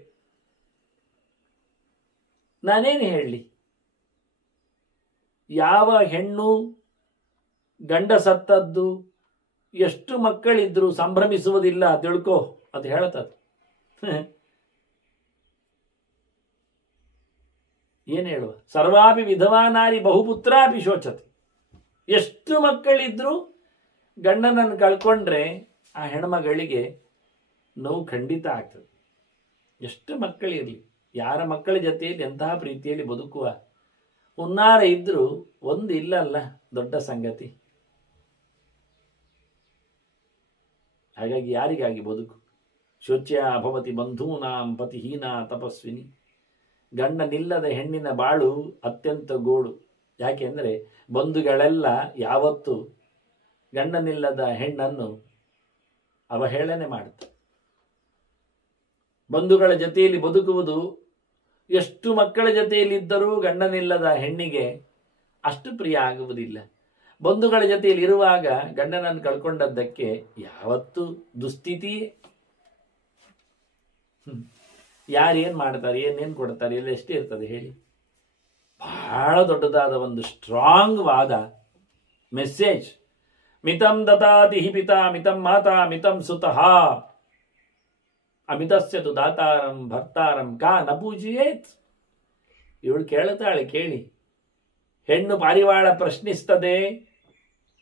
ನಾನೇನು ಹೇಳಲಿ? ಯಾವ ಹೆಣ್ಣು ಗಂಡ ಸತ್ತದ್ದು ಎಷ್ಟು ಮಕ್ಕಳಿದ್ರು ಸಂಭ್ರಮಿಸುವುದಿಲ್ಲ ತಿಳ್ಕೋ ಅಂತ ಹೇಳ್ತದೆ. ಏನು ಹೇಳುವ? ಸರ್ವಾಪಿ ವಿಧವಾನಾರಿ ಬಹುಪುತ್ರಾಪಿ ಶೋಚತೆ. ಎಷ್ಟು ಮಕ್ಕಳಿದ್ರು ಗಂಡನನ್ನು ಕಳ್ಕೊಂಡ್ರೆ ಆ ಹೆಣ್ಮಗಳಿಗೆ ನೋವು ಖಂಡಿತ ಆಗ್ತದೆ. ಎಷ್ಟು ಮಕ್ಕಳಿರಲಿ, ಯಾರ ಮಕ್ಕಳ ಜೊತೆಯಲ್ಲಿ ಎಂತಹ ಪ್ರೀತಿಯಲ್ಲಿ ಬದುಕುವ ಹುನ್ನಾರ ಇದ್ರೂ ಒಂದು ಇಲ್ಲಲ್ಲ ದೊಡ್ಡ ಸಂಗತಿ. ಹಾಗಾಗಿ ಯಾರಿಗಾಗಿ ಬದುಕು? ಶೋಚ್ಯ ಅಭವತಿ ಬಂಧೂನಾಂ ಪತಿಹೀನ ತಪಸ್ವಿನಿ. ಗಂಡನಿಲ್ಲದ ಹೆಣ್ಣಿನ ಬಾಳು ಅತ್ಯಂತ ಗೋಳು. ಯಾಕೆಂದರೆ ಬಂಧುಗಳೆಲ್ಲ ಯಾವತ್ತು ಗಂಡನಿಲ್ಲದ ಹೆಣ್ಣನ್ನು ಅವಹೇಳನೆ ಮಾಡುತ್ತೆ. ಬಂಧುಗಳ ಜೊತೆಯಲ್ಲಿ ಬದುಕುವುದು ಎಷ್ಟು ಮಕ್ಕಳ ಜೊತೆಯಲ್ಲಿದ್ದರೂ ಗಂಡನಿಲ್ಲದ ಹೆಣ್ಣಿಗೆ ಅಷ್ಟು ಪ್ರಿಯ ಆಗುವುದಿಲ್ಲ. ಬಂಧುಗಳ ಜೊತೆಯಲ್ಲಿ ಇರುವಾಗ ಗಂಡನನ್ನು ಕಳ್ಕೊಂಡದ್ದಕ್ಕೆ ಯಾವತ್ತೂ ದುಸ್ಥಿತಿಯೇ. ಯಾರೇನ್ ಮಾಡ್ತಾರೆ, ಏನೇನು ಕೊಡ್ತಾರೆ, ಎಲ್ಲ ಎಷ್ಟೇ ಇರ್ತದೆ ಹೇಳಿ. ಬಹಳ ದೊಡ್ಡದಾದ ಒಂದು ಸ್ಟ್ರಾಂಗ್ ವಾದ, ಮೆಸೇಜ್. ಮಿತಂ ದತಾತಿ ಹಿ ಪಿತಾ ಮಿತಂ ಮಾತಾ ಮಿತಂ ಸುತಃ ಅಮಿತಸ್ಯತು ದಾತಾರಂ ಭರ್ತಾರಂ ಕಾ ನ ಪೂಜಿಯೇತ್. ಇವಳು ಕೇಳುತ್ತಾಳೆ, ಕೇಳಿ. ಹೆಣ್ಣು ಪಾರಿವಾಳ ಪ್ರಶ್ನಿಸ್ತದೆ,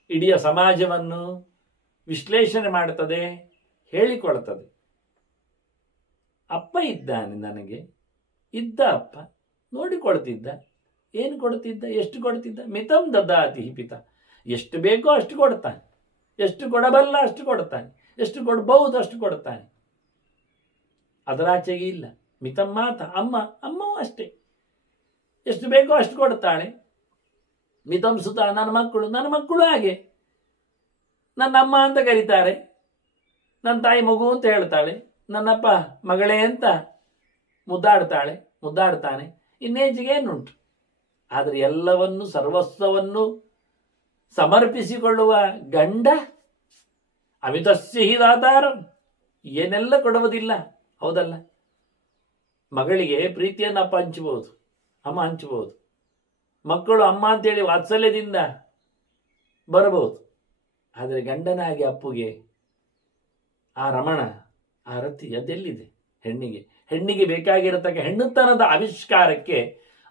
ಇಡೀ ಸಮಾಜವನ್ನು ವಿಶ್ಲೇಷಣೆ ಮಾಡುತ್ತದೆ, ಹೇಳಿಕೊಳ್ತದೆ. ಅಪ್ಪ ಇದ್ದಾನೆ ನನಗೆ, ಇದ್ದ ಅಪ್ಪ ನೋಡಿಕೊಳ್ತಿದ್ದ. ಏನು ಕೊಡ್ತಿದ್ದ, ಎಷ್ಟು ಕೊಡ್ತಿದ್ದ? ಮಿತಂ ದದಾತಿ ಹಿ ಪಿತಾ. ಎಷ್ಟು ಬೇಕೋ ಅಷ್ಟು ಕೊಡ್ತಾನೆ, ಎಷ್ಟು ಕೊಡಬಲ್ಲ ಅಷ್ಟು ಕೊಡ್ತಾನೆ, ಎಷ್ಟು ಕೊಡಬಹುದು ಅಷ್ಟು ಕೊಡ್ತಾನೆ. ಅದರಾಚೆಗೆ ಇಲ್ಲ. ಮಿತಂ ಮಾತ, ಅಮ್ಮವೂ ಅಷ್ಟೇ, ಎಷ್ಟು ಬೇಕೋ ಅಷ್ಟು ಕೊಡ್ತಾಳೆ. ಮಿತಂ ಸುತ, ನನ್ನ ಮಕ್ಕಳು ಹಾಗೆ. ನನ್ನ ಅಮ್ಮ ಅಂತ ಕರೀತಾರೆ, ನನ್ನ ತಾಯಿ ಮಗು ಅಂತ ಹೇಳ್ತಾಳೆ, ನನ್ನಪ್ಪ ಮಗಳೇ ಅಂತ ಮುದ್ದಾಡ್ತಾನೆ. ಇನ್ನೇಜಿಗೆ ಏನುಂಟು? ಆದರೆ ಎಲ್ಲವನ್ನು, ಸರ್ವಸ್ವವನ್ನು ಸಮರ್ಪಿಸಿಕೊಳ್ಳುವ ಗಂಡ ಅಮಿತಸ್ಯ ಹಿ ದಾತಾರಂ, ಏನೆಲ್ಲ ಕೊಡುವುದಿಲ್ಲ. ಹೌದಲ್ಲ? ಮಗಳಿಗೆ ಪ್ರೀತಿಯನ್ನು ಅಪ್ಪ ಹಂಚಬಹುದು, ಅಮ್ಮ ಹಂಚಬಹುದು. ಮಕ್ಕಳು ಅಮ್ಮ ಅಂತೇಳಿ ವಾತ್ಸಲ್ಯದಿಂದ ಬರಬಹುದು. ಆದರೆ ಗಂಡನಾಗಿ ಅಪ್ಪುಗೆ ಆ ರಮಣ, ಆ ರತಿ ಅದೆಲ್ಲಿದೆ? ಹೆಣ್ಣಿಗೆ ಬೇಕಾಗಿರತಕ್ಕ ಹೆಣ್ಣುತನದ ಆವಿಷ್ಕಾರಕ್ಕೆ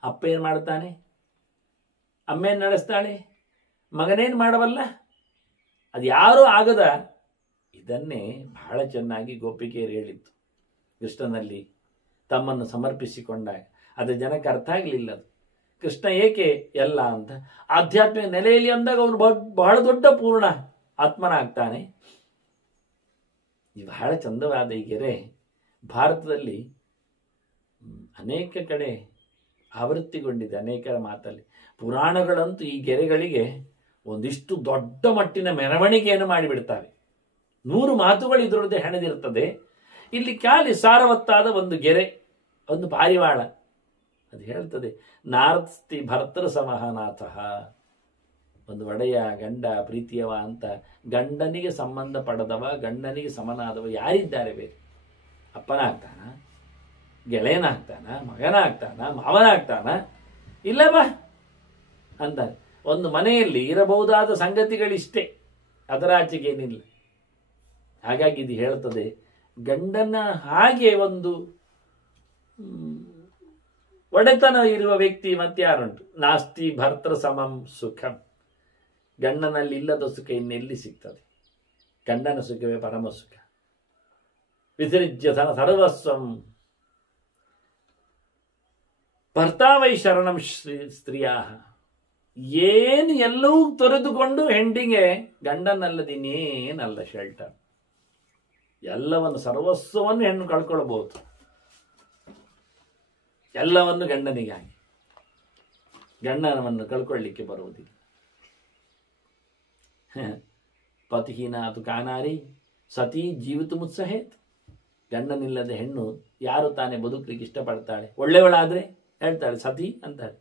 ಅಪ್ಪ ಏನು ಮಾಡ್ತಾನೆ? ಅಮ್ಮೇನು ನಡೆಸ್ತಾಳೆ? ಮಗನೇನು ಮಾಡಬಲ್ಲ? ಅದು ಯಾರೂ ಆಗದ. ಇದನ್ನೇ ಬಹಳ ಚೆನ್ನಾಗಿ ಗೋಪಿಕೆಯರು ಹೇಳಿತ್ತು ಕೃಷ್ಣನಲ್ಲಿ ತಮ್ಮನ್ನು ಸಮರ್ಪಿಸಿಕೊಂಡಾಗ. ಅದು ಜನಕ್ಕೆ ಅರ್ಥ ಆಗಲಿಲ್ಲ. ಅದು ಕೃಷ್ಣ ಏಕೆ ಎಲ್ಲ ಅಂತ. ಆಧ್ಯಾತ್ಮಿಕ ನೆಲೆಯಲ್ಲಿ ಅಂದಾಗ ಅವನು ಬಹಳ ದೊಡ್ಡ ಪೂರ್ಣ ಆತ್ಮನಾಗ್ತಾನೆ. ಈ ಬಹಳ ಚಂದವಾದ ಈ ಗೆರೆ ಭಾರತದಲ್ಲಿ ಅನೇಕ ಕಡೆ ಆವೃತ್ತಿಗೊಂಡಿದೆ, ಅನೇಕರ ಮಾತಲ್ಲಿ. ಪುರಾಣಗಳಂತೂ ಈ ಗೆರೆಗಳಿಗೆ ಒಂದಿಷ್ಟು ದೊಡ್ಡ ಮಟ್ಟಿನ ಮೆರವಣಿಗೆಯನ್ನು ಮಾಡಿಬಿಡ್ತಾರೆ. 100 ಮಾತುಗಳು ಇದರೊಳಗೆ ಹೆಣೆದಿರ್ತದೆ. ಇಲ್ಲಿ ಖಾಲಿ ಸಾರವತ್ತಾದ ಒಂದು ಗೆರೆ, ಒಂದು ಪಾರಿವಾಳ. ಅದು ಹೇಳ್ತದೆ, ನಾರ್ಸ್ತಿ ಭರ್ತೃ ಸಮಹನಾಥಃ. ಒಂದು ಒಡೆಯ, ಗಂಡ, ಪ್ರೀತಿಯವ ಅಂತ ಗಂಡನಿಗೆ ಸಂಬಂಧ ಪಡೆದವ, ಗಂಡನಿಗೆ ಸಮನಾದವ ಯಾರಿದ್ದಾರೆ ಬೇರೆ? ಅಪ್ಪನಾಗ್ತಾನ, ಗೆಳೆಯನಾಗ್ತಾನ, ಮಗನಾಗ್ತಾನ, ಮಾವನಾಗ್ತಾನ? ಇಲ್ಲ ಬಾ ಅಂತಾರೆ. ಒಂದು ಮನೆಯಲ್ಲಿ ಇರಬಹುದಾದ ಸಂಗತಿಗಳಿಷ್ಟೇ, ಅದರಾಚೆಗೇನಿಲ್ಲ. ಹಾಗಾಗಿ ಇದು ಹೇಳ್ತದೆ, ಗಂಡನ ಹಾಗೆ ಒಂದು ಒಡೆತನ ಇರುವ ವ್ಯಕ್ತಿ ಮತ್ಯಾರುಂಟು? ನಾಸ್ತಿ ಭರ್ತೃ ಸಮಂ ಸುಖಂ. ಗಂಡನಲ್ಲಿ ಇಲ್ಲದ ಸುಖ ಇನ್ನೆಲ್ಲಿ ಸಿಗ್ತದೆ? ಗಂಡನ ಸುಖವೇ ಪರಮ ಸುಖ. ವಿಸೃಜ್ಯ ಸರ್ವಸ್ವಂ ಭರ್ತಾವೈ ಶರಣಂ ಸ್ತ್ರೀಯಾ. ಏನು ಎಲ್ಲವೂ ತೊರೆದುಕೊಂಡು ಹೆಂಡಿಗೆ ಗಂಡನಲ್ಲದಿನ್ನೇನಲ್ಲ ಶೆಲ್ಟರ್. ಎಲ್ಲವನ್ನು, ಸರ್ವಸ್ವವನ್ನು ಹೆಣ್ಣು ಕಳ್ಕೊಳ್ಬಹುದು, ಎಲ್ಲವನ್ನು ಗಂಡನಿಗಾಗಿ. ಗಂಡನವನ್ನು ಕಳ್ಕೊಳ್ಳಿಕ್ಕೆ ಬರುವುದಿಲ್ಲ. ಪತಿಹೀನ ಅದು ಕಾನಾರಿ ಸತಿ ಜೀವಿತ ಮುತ್ಸಹೇತ್. ಗಂಡನಿಲ್ಲದೆ ಹೆಣ್ಣು ಯಾರು ತಾನೇ ಬದುಕಲಿಕ್ಕೆ ಇಷ್ಟಪಡ್ತಾಳೆ? ಒಳ್ಳೆಯವಳಾದ್ರೆ ಹೇಳ್ತಾಳೆ ಸತಿ ಅಂತಾಳೆ.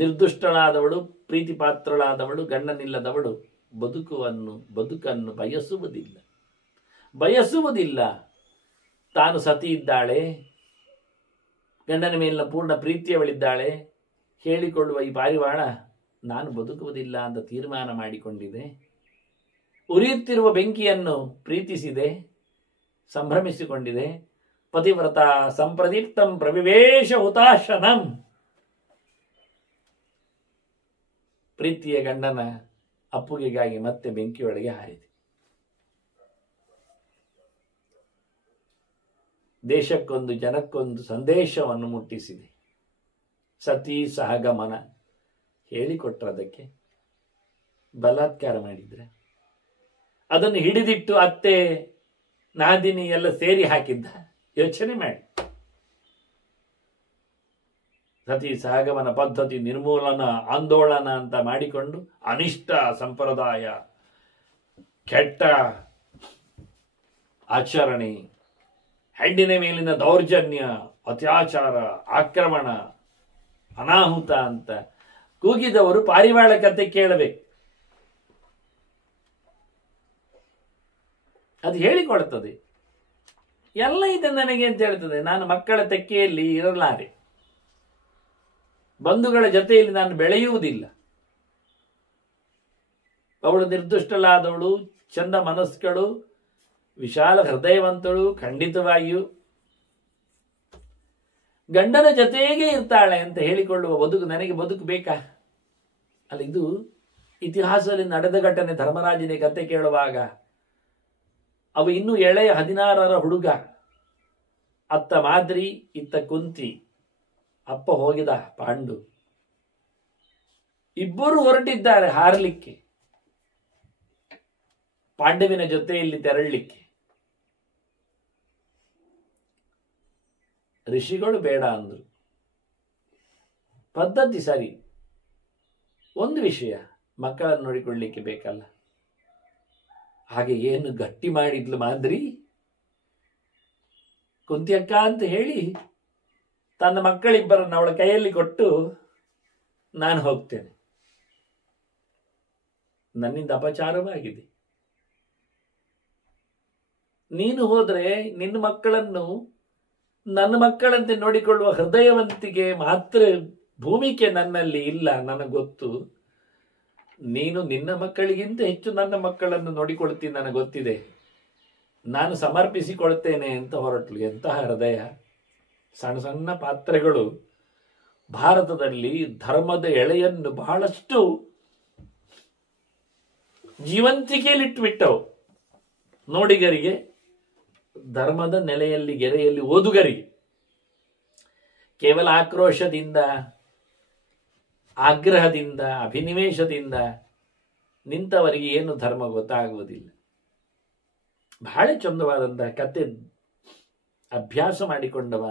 ನಿರ್ದುಷ್ಟಳಾದವಳು, ಪ್ರೀತಿ ಪಾತ್ರಳಾದವಳು, ಗಂಡನಿಲ್ಲದವಳು ಬದುಕನ್ನು ಬಯಸುವುದಿಲ್ಲ. ತಾನು ಸತಿ ಇದ್ದಾಳೆ, ಗಂಡನ ಮೇಲಿನ ಪೂರ್ಣ ಪ್ರೀತಿಯವಳಿದ್ದಾಳೆ. ಹೇಳಿಕೊಳ್ಳುವ ಈ ಪಾರಿವಾಳ ನಾನು ಬದುಕುವುದಿಲ್ಲ ಅಂತ ತೀರ್ಮಾನ ಮಾಡಿಕೊಂಡಿದೆ. ಉರಿಯುತ್ತಿರುವ ಬೆಂಕಿಯನ್ನು ಪ್ರೀತಿಸಿದೆ, ಸಂಭ್ರಮಿಸಿಕೊಂಡಿದೆ. ಪತಿವ್ರತ ಸಂಪ್ರದೀಪ್ತಂ ಪ್ರವಿವೇಶ ಹುತಾಶನಂ. ಪ್ರೀತಿಯ ಗಂಡನ ಅಪ್ಪುಗೆಗಾಗಿ ಮತ್ತೆ ಬೆಂಕಿಯೊಳಗೆ ಹಾರಿದೆ. ದೇಶಕ್ಕೊಂದು, ಜನಕ್ಕೊಂದು ಸಂದೇಶವನ್ನು ಮುಟ್ಟಿಸಿದೆ. ಸತಿ ಸಹಗಮನ ಹೇಳಿಕೊಟ್ರದಕ್ಕೆ ಬಲಾತ್ಕಾರ ಮಾಡಿದ್ರೆ, ಅದನ್ನು ಹಿಡಿದಿಟ್ಟು ಅತ್ತೆ ನಾದಿನಿ ಎಲ್ಲ ಸೇರಿ ಹಾಕಿದ್ದ. ಯೋಚನೆ ಮಾಡಿ. ಸತಿ ಸಹಗಮನ ಪದ್ಧತಿ ನಿರ್ಮೂಲನ ಆಂದೋಲನ ಅಂತ ಮಾಡಿಕೊಂಡು ಅನಿಷ್ಟ ಸಂಪ್ರದಾಯ, ಕೆಟ್ಟ ಆಚರಣೆ, ಹೆಣ್ಣಿನ ಮೇಲಿನ ದೌರ್ಜನ್ಯ, ಅತ್ಯಾಚಾರ, ಆಕ್ರಮಣ, ಅನಾಹುತ ಅಂತ ಕೂಗಿದವರು ಪಾರಿವಾಳ ಕತೆ ಕೇಳಬೇಕು. ಅದು ಹೇಳಿಕೊಡ್ತದೆ. ಎಲ್ಲ ಇದೆ ನನಗೆ ಅಂತ ಹೇಳ್ತದೆ. ನಾನು ಮಕ್ಕಳ ತೆಕ್ಕೆಯಲ್ಲಿ ಇರಲಾರೆ, ಬಂಧುಗಳ ಜೊತೆಯಲ್ಲಿ ನಾನು ಬೆಳೆಯುವುದಿಲ್ಲ. ಅವಳು ನಿರ್ದುಷ್ಟಲಾದವಳು, ಚಂದ ಮನಸ್ಸುಗಳು, ವಿಶಾಲ ಹೃದಯವಂತಳು, ಖಂಡಿತವಾಗಿಯೂ ಗಂಡನ ಜೊತೆಗೇ ಇರ್ತಾಳೆ ಅಂತ ಹೇಳಿಕೊಳ್ಳುವ ಬದುಕು ನನಗೆ ಬದುಕು ಬೇಕಾ? ಅಲ್ಲ, ಇದು ಇತಿಹಾಸದಲ್ಲಿ ನಡೆದ ಘಟನೆ. ಧರ್ಮರಾಜನೇ ಕತೆ ಕೇಳುವಾಗ ಅವ ಇನ್ನೂ ಎಳೆಯ 16ರ ಹುಡುಗ. ಅತ್ತ ಮಾದ್ರಿ, ಇತ್ತ ಕುಂತಿ, ಅಪ್ಪ ಹೋಗಿದ ಪಾಂಡು. ಇಬ್ಬರು ಹೊರಟಿದ್ದಾರೆ ಹಾರಲಿಕ್ಕೆ, ಪಾಂಡವಿನ ಜೊತೆಯಲ್ಲಿ ತೆರಳಲಿಕ್ಕೆ. ಋಷಿಗಳು ಬೇಡ ಅಂದ್ರು. ಪದ್ಧತಿ ಸರಿ, ಒಂದು ವಿಷಯ, ಮಕ್ಕಳನ್ನು ನೋಡಿಕೊಳ್ಳಿಕ್ಕೆ ಬೇಕಲ್ಲ. ಹಾಗೆ ಏನು ಗಟ್ಟಿ ಮಾಡಿದ್ಲು ಮಾದ್ರಿ. ಕುಂತಿಯಕ್ಕ ಅಂತ ಹೇಳಿ ತನ್ನ ಮಕ್ಕಳಿಬ್ಬರನ್ನು ಅವಳ ಕೈಯಲ್ಲಿ ಕೊಟ್ಟು, ನಾನು ಹೋಗ್ತೇನೆ, ನನ್ನಿಂದ ಅಪಚಾರವಾಗಿದೆ. ನೀನು ಹೋದ್ರೆ ನಿನ್ನ ಮಕ್ಕಳನ್ನು ನನ್ನ ಮಕ್ಕಳಂತೆ ನೋಡಿಕೊಳ್ಳುವ ಹೃದಯವಂತಿಗೆ ಮಾತ್ರ ಭೂಮಿಕೆ ನನ್ನಲ್ಲಿ ಇಲ್ಲ, ನನಗೆ ಗೊತ್ತು. ನೀನು ನಿನ್ನ ಮಕ್ಕಳಿಗಿಂತ ಹೆಚ್ಚು ನನ್ನ ಮಕ್ಕಳನ್ನು ನೋಡಿಕೊಳ್ತೀನಿ, ನನಗೆ ಗೊತ್ತಿದೆ. ನಾನು ಸಮರ್ಪಿಸಿಕೊಳ್ತೇನೆ ಅಂತ ಹೊರಟ್ಲು. ಎಂತಹ ಹೃದಯ! ಸಣ್ಣ ಸಣ್ಣ ಪಾತ್ರೆಗಳು ಭಾರತದಲ್ಲಿ ಧರ್ಮದ ಎಳೆಯನ್ನು ಬಹಳಷ್ಟು ಜೀವಂತಿಕೆಯಲ್ಲಿಟ್ಟುಬಿಟ್ಟವು. ನೋಡಿಗರಿಗೆ, ಧರ್ಮದ ನೆಲೆಯಲ್ಲಿ ಗೆರೆಯಲ್ಲಿ ಓದುಗರಿಗೆ. ಕೇವಲ ಆಕ್ರೋಶದಿಂದ, ಆಗ್ರಹದಿಂದ, ಅಭಿನಿವೇಶದಿಂದ ನಿಂತವರಿಗೆ ಏನು ಧರ್ಮ ಗೊತ್ತಾಗುವುದಿಲ್ಲ. ಬಹಳ ಚಂದವಾದಂತಹ ಕತೆ ಅಭ್ಯಾಸ ಮಾಡಿಕೊಂಡವ